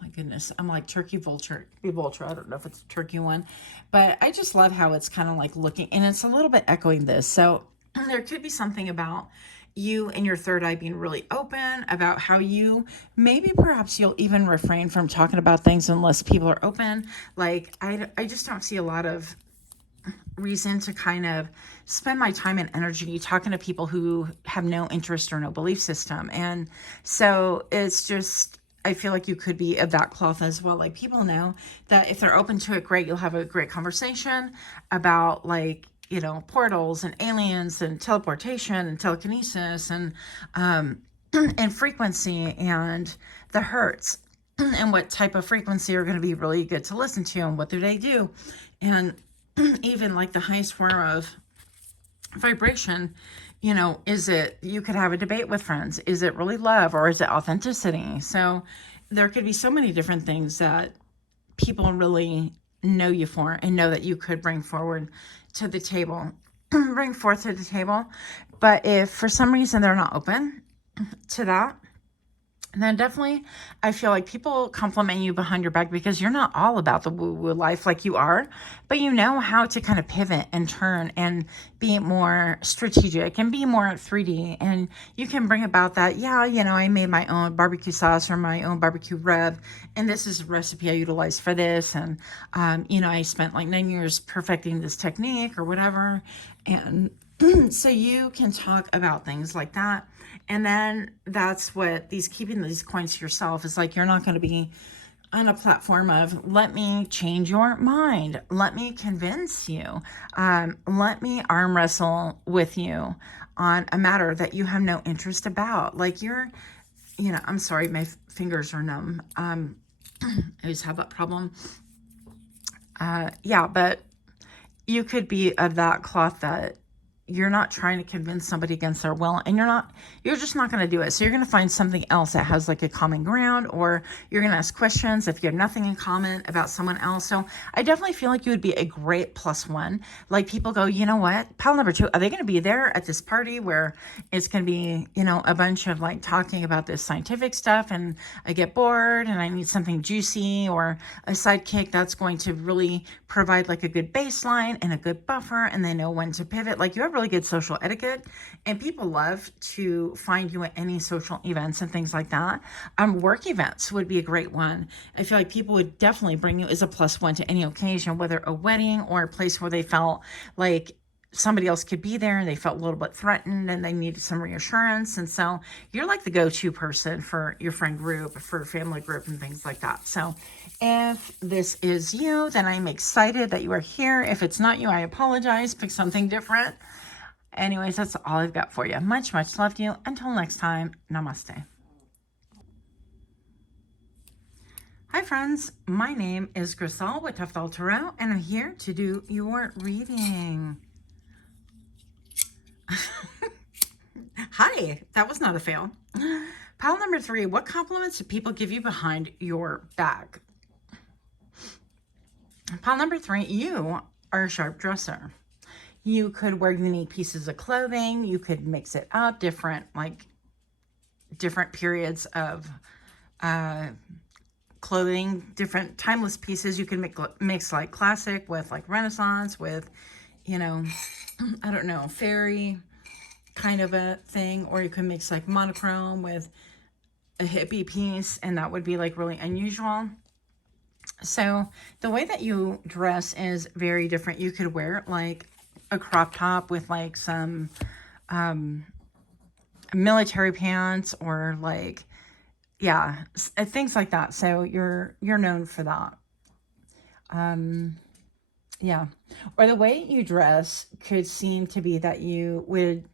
my goodness, I'm like turkey vulture. I don't know if it's a turkey one, but I just love how it's kind of like looking, and it's a little bit echoing this. So there could be something about you and your third eye being really open about how you, maybe perhaps you'll even refrain from talking about things unless people are open. Like, I just don't see a lot of reason to kind of spend my time and energy talking to people who have no interest or no belief system. And so it's just, I feel like you could be of that cloth as well. Like, people know that if they're open to it, great, you'll have a great conversation about, like, you know, portals and aliens and teleportation and telekinesis and and frequency and the hertz and what type of frequency are going to be really good to listen to and what do they do. And even like the highest form of vibration, you know, is it, you could have a debate with friends. Is it really love, or is it authenticity? So there could be so many different things that people really know you for and know that you could bring forward to the table, bring forth to the table. But if for some reason they're not open to that, and then definitely, I feel like people compliment you behind your back because you're not all about the woo-woo life like you are, but you know how to kind of pivot and turn and be more strategic and be more 3D. And you can bring about that, yeah, you know, I made my own barbecue sauce or my own barbecue rub, and this is a recipe I utilized for this. And, you know, I spent like 9 years perfecting this technique or whatever. And so you can talk about things like that. And then that's what keeping these coins to yourself is like, you're not going to be on a platform of, let me change your mind. Let me convince you. Let me arm wrestle with you on a matter that you have no interest about. Like, you're, you know, I'm sorry, my fingers are numb. I always have that problem. Yeah, but you could be of that cloth that you're not trying to convince somebody against their will, and you're just not going to do it. So you're going to find something else that has like a common ground, or you're going to ask questions if you have nothing in common about someone else. So I definitely feel like you would be a great +1. Like, people go, you know what, pile number 2, are they going to be there at this party where it's going to be, you know, a bunch of like talking about this scientific stuff, and I get bored and I need something juicy or a sidekick that's going to really provide like a good baseline and a good buffer, and they know when to pivot. Like, you have really good social etiquette, and people love to find you at any social events and things like that. Work events would be a great one. I feel like people would definitely bring you as a +1 to any occasion, whether a wedding or a place where they felt like somebody else could be there and they felt a little bit threatened and they needed some reassurance. And so you're like the go-to person for your friend group, for family group, and things like that. So if this is you, then I'm excited that you are here. If it's not you, I apologize. Pick something different. Anyways, that's all I've got for you. Much, much love to you. Until next time, namaste. Hi friends, my name is Griselle with Toughdolltarot, and I'm here to do your reading. Hi, that was not a fail. Pile number 3, what compliments do people give you behind your back? Pile number 3, you are a sharp dresser. You could wear unique pieces of clothing. You could mix it up, different periods of clothing, different timeless pieces. You can mix like classic with like Renaissance with, you know, I don't know, fairy kind of a thing, or you could mix like monochrome with a hippie piece, and that would be like really unusual. So the way that you dress is very different. You could wear like a crop top with like some military pants, or like, yeah, things like that. So you're known for that. Yeah. Or the way you dress could seem to be that you would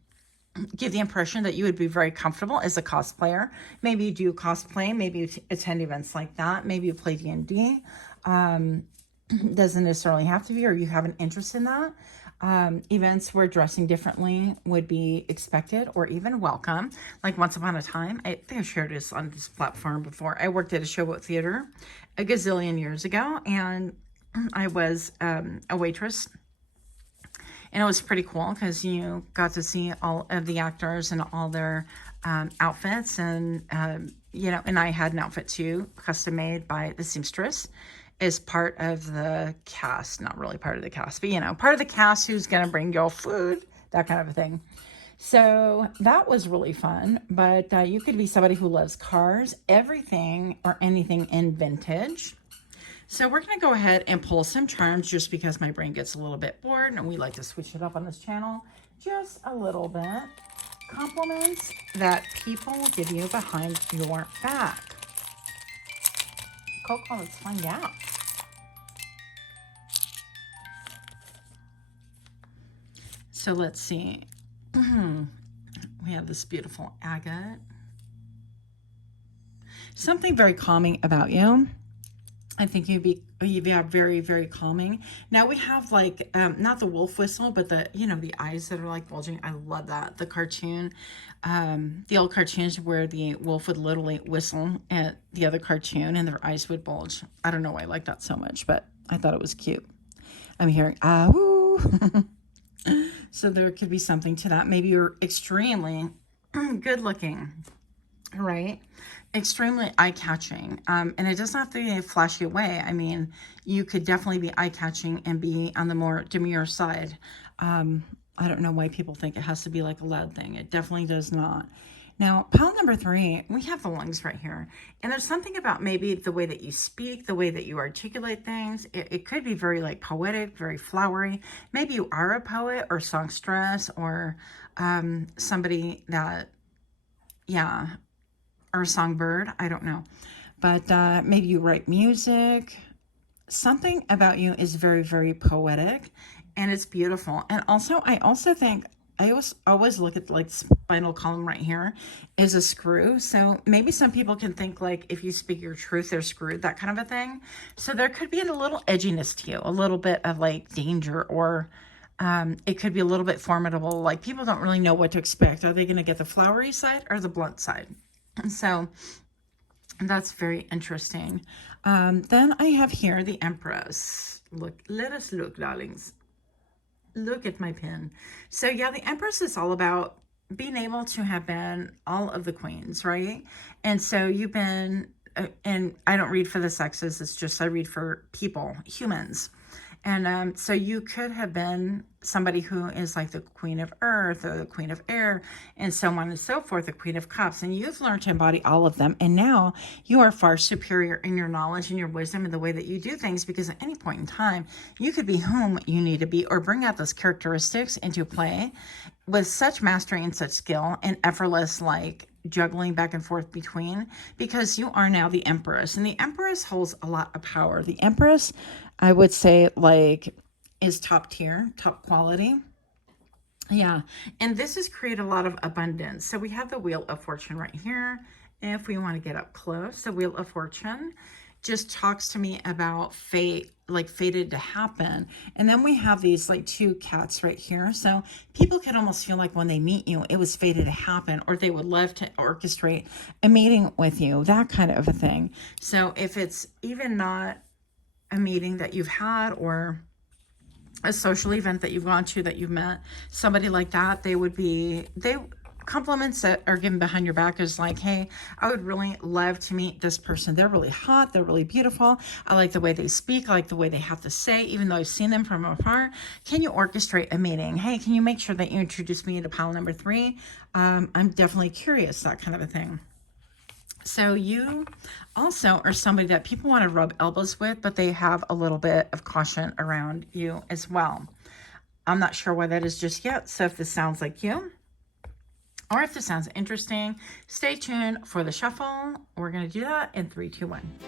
give the impression that you would be very comfortable as a cosplayer. Maybe you do cosplay, maybe you attend events like that, maybe you play D&D. Doesn't necessarily have to be, or you have an interest in that. Events where dressing differently would be expected or even welcome. Like once upon a time, I think I shared this on this platform before. I worked at a showboat theater a gazillion years ago, and I was a waitress. And it was pretty cool because you got to see all of the actors and all their outfits. And, you know, and I had an outfit too, custom made by the seamstress, as part of the cast. Not really part of the cast, but, you know, part of the cast who's going to bring your food, that kind of a thing. So that was really fun. But you could be somebody who loves cars, everything or anything in vintage. So we're going to go ahead and pull some charms just because my brain gets a little bit bored, and we like to switch it up on this channel just a little bit. Compliments that people give you behind your back. Coco, let's find out. So let's see. We have this beautiful agate. Something very calming about you. I think you'd be very, very calming. Now we have like, not the wolf whistle, but the, you know, the eyes that are like bulging. I love that. The cartoon, the old cartoons where the wolf would literally whistle at the other cartoon and their eyes would bulge. I don't know why I like that so much, but I thought it was cute. I'm hearing, ah, woo. So there could be something to that. Maybe you're extremely good looking, right? Extremely eye-catching, and it doesn't have to be a flashy way. I mean, you could definitely be eye-catching and be on the more demure side. I don't know why people think it has to be like a loud thing. It definitely does not. Now, pile number 3, we have the lungs right here. And there's something about maybe the way that you speak, the way that you articulate things. It could be very like poetic, very flowery. Maybe you are a poet or songstress, or somebody that, yeah, or a songbird, I don't know. But maybe you write music. Something about you is very, very poetic, and it's beautiful. And also, I also think, I always look at like spinal column right here is a screw. So maybe some people can think like if you speak your truth, they're screwed, that kind of a thing. So there could be a little edginess to you, a little bit of like danger, or it could be a little bit formidable. Like people don't really know what to expect. Are they going to get the flowery side or the blunt side? So that's very interesting. Then I have here the Empress. Look, let us look, darlings. Look at my pen. So yeah, the Empress is all about being able to have been all of the queens, right? And so you've been, and I don't read for the sexes, it's just I read for people, humans. And so you could have been somebody who is like the Queen of Earth or the Queen of Air and so on and so forth, the Queen of Cups. And you've learned to embody all of them. And now you are far superior in your knowledge and your wisdom and the way that you do things, because at any point in time, you could be whom you need to be or bring out those characteristics into play with such mastery and such skill and effortless, like, juggling back and forth between, because you are now the Empress, and the Empress holds a lot of power. The Empress, I would say, like, is top tier, top quality. Yeah, and this has created a lot of abundance. So we have the Wheel of Fortune right here. If we want to get up close, the Wheel of Fortune just talks to me about fate, like fated to happen. And then we have these like two cats right here. So people could almost feel like when they meet you, it was fated to happen, or they would love to orchestrate a meeting with you, that kind of a thing. So if it's even not a meeting that you've had or a social event that you've gone to, that you've met somebody like that, compliments that are given behind your back is like, hey, I would really love to meet this person. They're really hot. They're really beautiful. I like the way they speak. I like the way they have to say, even though I've seen them from afar. Can you orchestrate a meeting? Hey, can you make sure that you introduce me to pile number 3? I'm definitely curious, that kind of a thing. So you also are somebody that people want to rub elbows with, but they have a little bit of caution around you as well. I'm not sure why that is just yet. So if this sounds like you, or if this sounds interesting, stay tuned for the shuffle. We're going to do that in 3, 2, 1.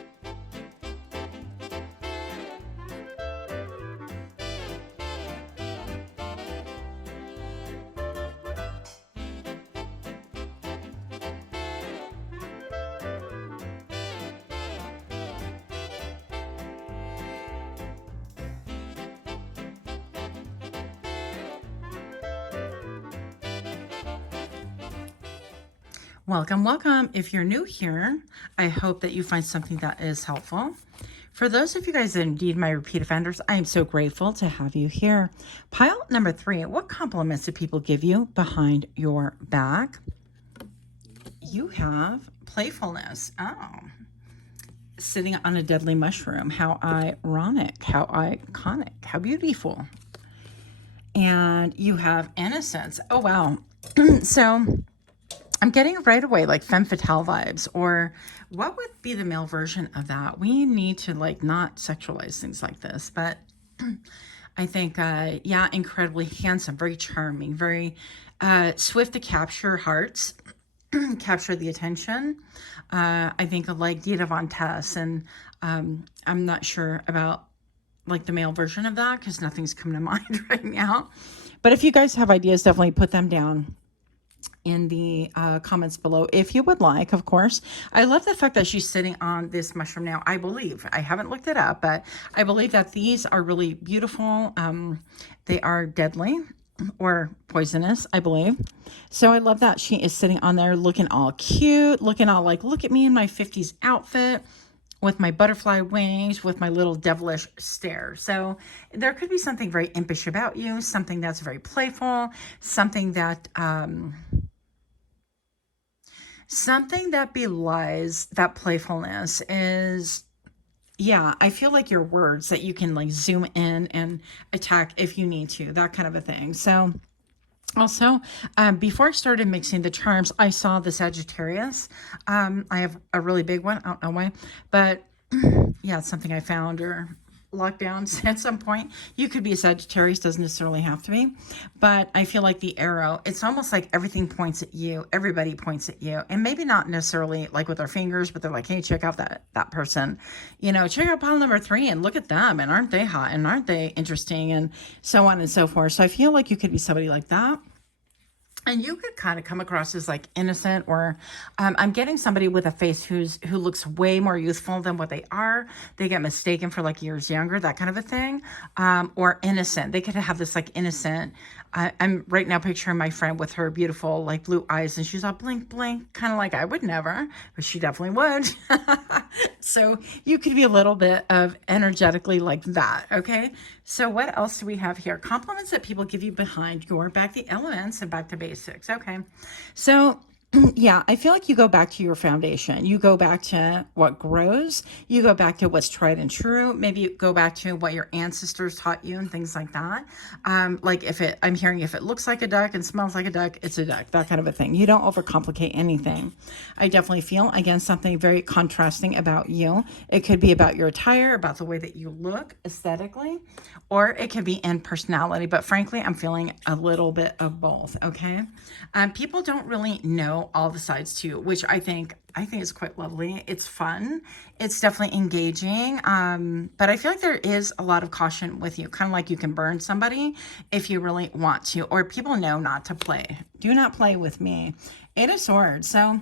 Welcome, welcome. If you're new here, I hope that you find something that is helpful. For those of you guys that indeed my repeat offenders, I am so grateful to have you here. Pile number 3, what compliments do people give you behind your back? You have playfulness. Oh, sitting on a deadly mushroom. How ironic, how iconic, how beautiful. And you have innocence. Oh, wow. So I'm getting right away like femme fatale vibes, or what would be the male version of that? We need to like not sexualize things like this, but I think, yeah, incredibly handsome, very charming, very swift to capture hearts, capture the attention. I think of like Dita Von Tess, and I'm not sure about like the male version of that because nothing's coming to mind right now. But if you guys have ideas, definitely put them down in the comments below if you would like, of course. I love the fact that she's sitting on this mushroom now. I believe, I haven't looked it up, but I believe that these are really beautiful. They are deadly or poisonous, I believe. So I love that she is sitting on there looking all cute, looking all like, look at me in my 50s outfit with my butterfly wings, with my little devilish stare. So there could be something very impish about you, something that's very playful, something that belies that playfulness is, yeah, I feel like your words that you can like zoom in and attack if you need to, that kind of a thing. So also, before I started mixing the charms, I saw the Sagittarius. I have a really big one. I don't know why, but yeah, it's something I found or lockdowns at some point. You could be a Sagittarius, doesn't necessarily have to be, but I feel like the arrow, it's almost like everything points at you. Everybody points at you, and maybe not necessarily like with their fingers, but they're like, hey, check out that person, you know, check out pile number 3 and look at them, and aren't they hot, and aren't they interesting, and so on and so forth. So I feel like you could be somebody like that. And you could kind of come across as like innocent, or I'm getting somebody with a face who looks way more youthful than what they are. They get mistaken for like years younger, that kind of a thing, or innocent. They could have this like innocent. I'm right now picturing my friend with her beautiful like blue eyes, and she's all blink, blink, kind of like I would never, but she definitely would. So you could be a little bit of energetically like that. Okay. So what else do we have here? Compliments that people give you behind your back, the elements, and back to basics. Okay. So yeah, I feel like you go back to your foundation. You go back to what grows. You go back to what's tried and true. Maybe you go back to what your ancestors taught you and things like that. Like I'm hearing if it looks like a duck and smells like a duck, it's a duck, that kind of a thing. You don't overcomplicate anything. I definitely feel, again, something very contrasting about you. It could be about your attire, about the way that you look aesthetically, or it could be in personality. But frankly, I'm feeling a little bit of both, okay? People don't really know all the sides to you, which I think is quite lovely. It's fun. It's definitely engaging. But I feel like there is a lot of caution with you, kind of like you can burn somebody if you really want to, or people know not to play. Do not play with me. 8 of Swords. So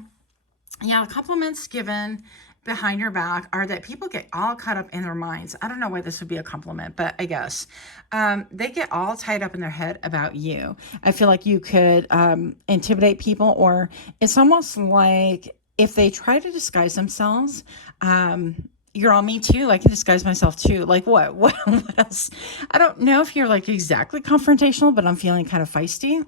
yeah, compliments given behind your back are that people get all caught up in their minds. I don't know why this would be a compliment, but I guess they get all tied up in their head about you. I feel like you could intimidate people, or it's almost like if they try to disguise themselves, you're all me too. I can disguise myself too. Like what? What else? I don't know if you're like exactly confrontational, but I'm feeling kind of feisty.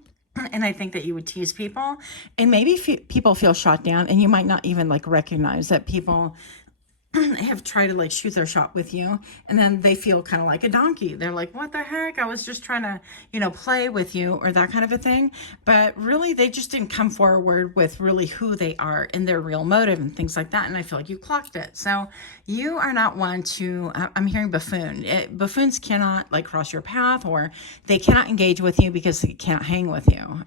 And I think that you would tease people, and maybe people feel shot down, and you might not even like recognize that people have tried to like shoot their shot with you, and then they feel kind of like a donkey. They're like, what the heck? I was just trying to, play with you, or that kind of a thing. But really, they just didn't come forward with really who they are and their real motive and things like that. And I feel like you clocked it. So you are not one to, I'm hearing buffoon. Buffoons cannot like cross your path, or they cannot engage with you because they can't hang with you.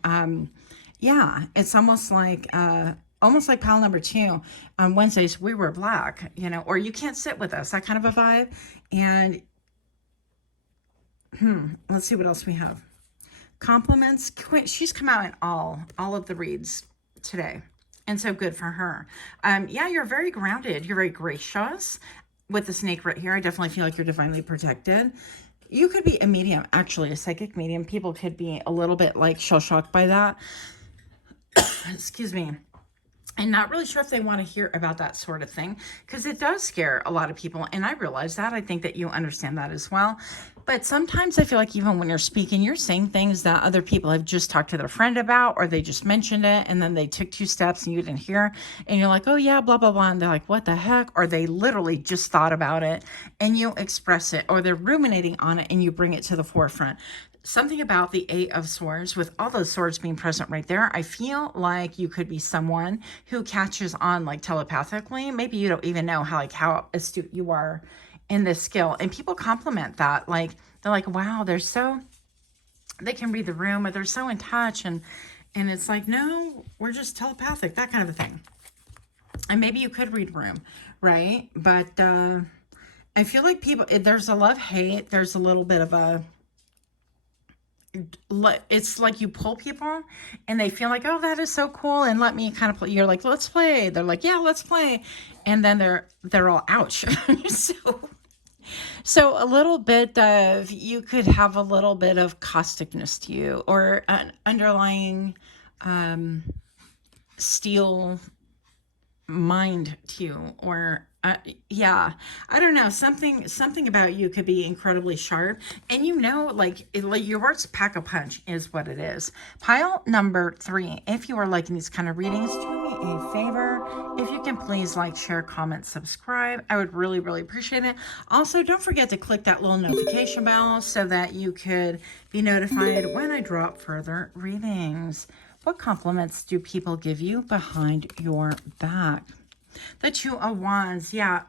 Yeah, it's almost like pile number 2 on Wednesdays, we were black, or you can't sit with us, that kind of a vibe. And let's see what else we have. Compliments. She's come out in all of the reads today. And so good for her. Yeah, you're very grounded. You're very gracious. With the snake right here, I definitely feel like you're divinely protected. You could be a medium, actually, a psychic medium. People could be a little bit like shell-shocked by that. Excuse me. And not really sure if they want to hear about that sort of thing, because it does scare a lot of people. And I realize that. I think that you understand that as well. But sometimes I feel like even when you're speaking, you're saying things that other people have just talked to their friend about, or they just mentioned it, and then they took 2 steps and you didn't hear. And you're like, oh yeah, blah, blah, blah. And they're like, what the heck? Or they literally just thought about it and you express it, or they're ruminating on it and you bring it to the forefront. Something about the 8 of Swords, with all those swords being present right there, I feel like you could be someone who catches on like telepathically. Maybe you don't even know how astute you are in this skill. And people compliment that. Like, they're like, wow, they can read the room, or they're so in touch. And it's like, no, we're just telepathic, that kind of a thing. And maybe you could read room, right? But I feel like there's a love-hate. There's a little bit of it's like you pull people and they feel like, oh, that is so cool, and let me kind of play. You're like, let's play. They're like, yeah, let's play. And then they're all ouch. So a little bit of, you could have a little bit of causticness to you, or an underlying steel mind to you, or yeah, I don't know, something about you could be incredibly sharp, and like your words pack a punch is what it is. Pile number 3, if you are liking these kind of readings, do me a favor, if you can please like, share, comment, subscribe. I would really, really appreciate it. Also, don't forget to click that little notification bell so that you could be notified when I drop further readings. What compliments do people give you behind your back? The 2 of Wands, yeah.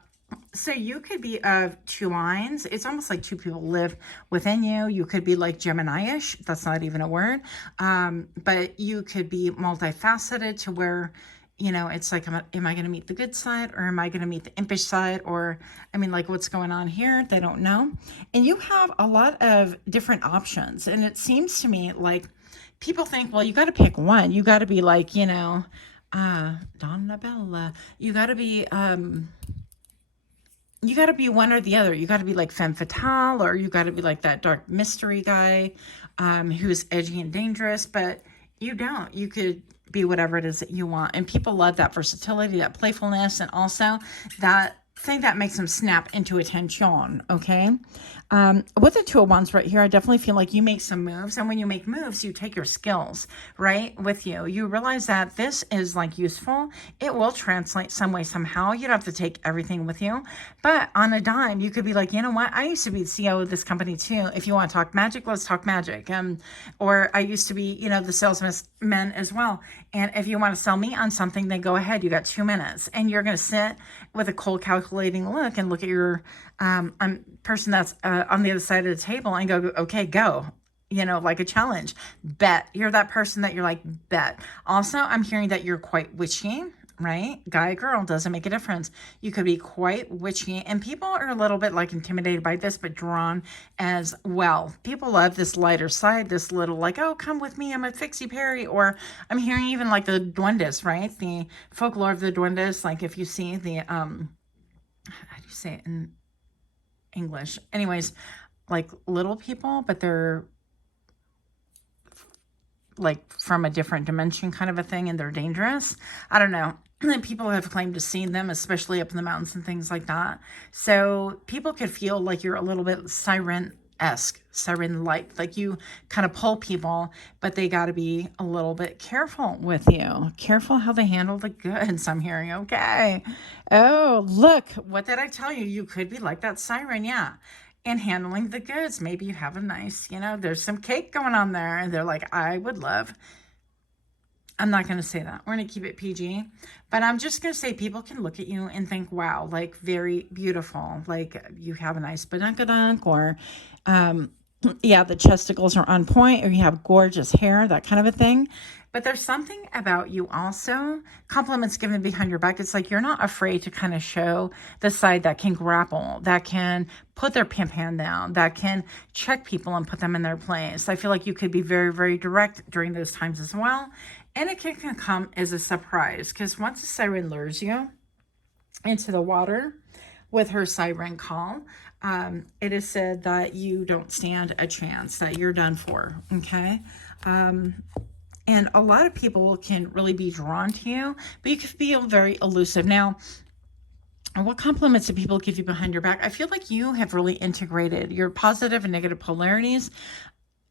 So you could be of 2 minds. It's almost like 2 people live within you. You could be like Gemini-ish. That's not even a word. But you could be multifaceted to where, it's like, am I going to meet the good side, or am I going to meet the impish side? Or, like, what's going on here? They don't know. And you have a lot of different options. And it seems to me like people think, well, you got to pick one. You got to be like, Donna Bella. You got to be one or the other. You got to be like femme fatale, or you got to be like that dark mystery guy who's edgy and dangerous. But you don't. You could be whatever it is that you want. And people love that versatility, that playfulness, and also that thing that makes them snap into attention, okay? With the 2 of Wands right here, I definitely feel like you make some moves, and when you make moves, you take your skills, right, with you. You realize that this is like useful. It will translate some way, somehow. You don't have to take everything with you, but on a dime, you could be like, you know what? I used to be the CEO of this company too. If you want to talk magic, let's talk magic. Or I used to be, the salesman as well. And if you want to sell me on something, then go ahead. You got 2 minutes, and you're going to sit with a cold, calculating look and look at your person that's on the other side of the table and go, okay, go, like a challenge. Bet. You're that person that you're like, bet. Also, I'm hearing that you're quite witchy, right? Guy, girl, doesn't make a difference. You could be quite witchy, and people are a little bit like intimidated by this, but drawn as well. People love this lighter side, this little like, oh, come with me, I'm a Fixie Perry. Or I'm hearing even like the duendes, right? The folklore of the duendes. Like if you see the how do you say it in English? Anyways, like little people, but they're like from a different dimension kind of a thing, and they're dangerous. I don't know. And people have claimed to see them, especially up in the mountains and things like that. So people could feel like you're a little bit siren-esque, siren-like, like you kind of pull people, but they got to be a little bit careful with you. Careful how they handle the goods, I'm hearing. Okay. Oh, look, what did I tell you? You could be like that siren, yeah. And handling the goods. Maybe you have a nice, there's some cake going on there. And they're like, I would love. I'm not going to say that. We're going to keep it PG. But I'm just going to say people can look at you and think, wow, like very beautiful. Like you have a nice badunkadunk, or yeah, the chesticles are on point, or you have gorgeous hair, that kind of a thing. But there's something about you also, compliments given behind your back. It's like you're not afraid to kind of show the side that can grapple, that can put their pimp hand down, that can check people and put them in their place. I feel like you could be very, very direct during those times as well. And it can come as a surprise, because once a siren lures you into the water with her siren call, it is said that you don't stand a chance, that you're done for, okay? And a lot of people can really be drawn to you, but you can feel very elusive. Now, what compliments do people give you behind your back? I feel like you have really integrated your positive and negative polarities,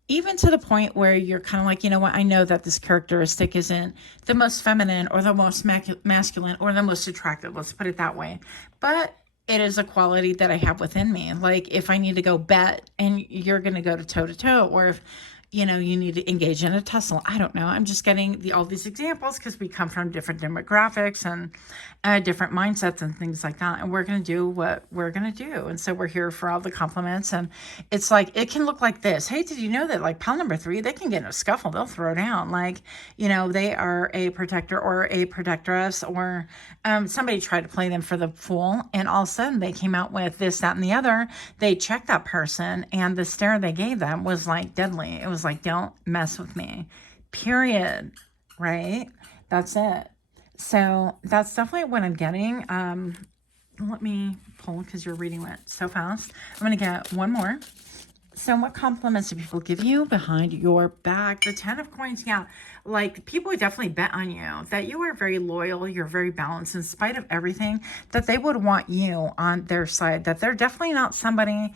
even to the point where you're kind of like, you know what, I know that this characteristic isn't the most feminine or the most masculine or the most attractive, let's put it that way. But it is a quality that I have within me. Like if I need to go bet and you're going to go to toe to toe, or if you need to engage in a tussle. I don't know. I'm just getting all these examples because we come from different demographics and different mindsets and things like that. And we're going to do what we're going to do. And so we're here for all the compliments. And it's like, it can look like this. Hey, did you know that like pile number 3, they can get in a scuffle. They'll throw down. Like, they are a protector or a protectress, or somebody tried to play them for the fool. And all of a sudden they came out with this, that, and the other. They checked that person, and the stare they gave them was like deadly. It was like, don't mess with me, period. Right? That's it. So that's definitely what I'm getting. Let me pull, because your reading went so fast. I'm going to get one more. So what compliments do people give you behind your back? The 10 of coins. Yeah. Like people would definitely bet on you, that you are very loyal. You're very balanced in spite of everything, that they would want you on their side, that they're definitely not somebody,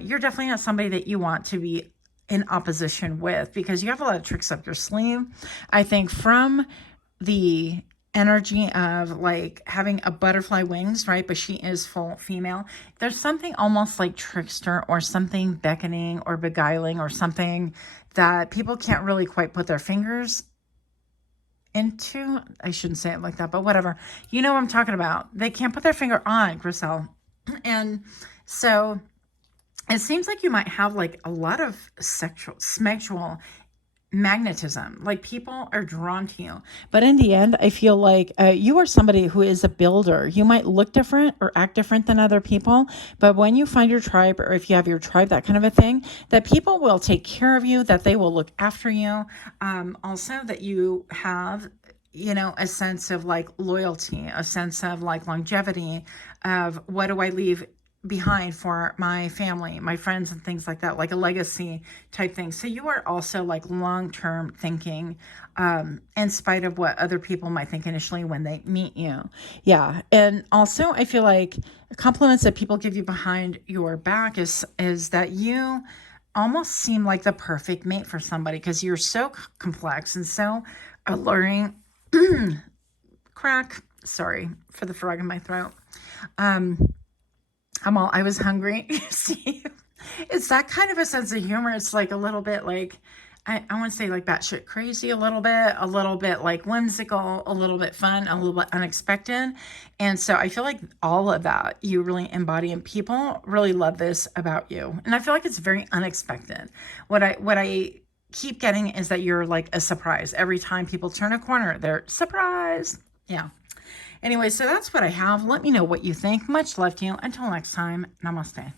you're definitely not somebody that you want to be in opposition with, because you have a lot of tricks up your sleeve. I think from the energy of like having a butterfly wings, right? But she is full female. There's something almost like trickster, or something beckoning or beguiling, or something that people can't really quite put their fingers into. I shouldn't say it like that, but whatever. You know what I'm talking about. They can't put their finger on, Griselle. And so it seems like you might have like a lot of sexual magnetism, like people are drawn to you. But in the end, I feel like you are somebody who is a builder. You might look different or act different than other people, but when you find your tribe, or if you have your tribe, that kind of a thing, that people will take care of you, that they will look after you. Also that you have a sense of like loyalty, a sense of like longevity, of what do I leave behind for my family, my friends, and things like that, like a legacy type thing. So you are also like long-term thinking, in spite of what other people might think initially when they meet you. Yeah. And also I feel like compliments that people give you behind your back is that you almost seem like the perfect mate for somebody, because you're so complex and so alluring. Crack. Sorry for the frog in my throat. I was hungry. See, it's that kind of a sense of humor. It's like a little bit like, I want to say like batshit crazy a little bit like whimsical, a little bit fun, a little bit unexpected. And so I feel like all of that you really embody, and people really love this about you. And I feel like it's very unexpected. What I keep getting is that you're like a surprise. Every time people turn a corner, they're surprised. Yeah. Anyway, so that's what I have. Let me know what you think. Much love to you. Until next time, namaste.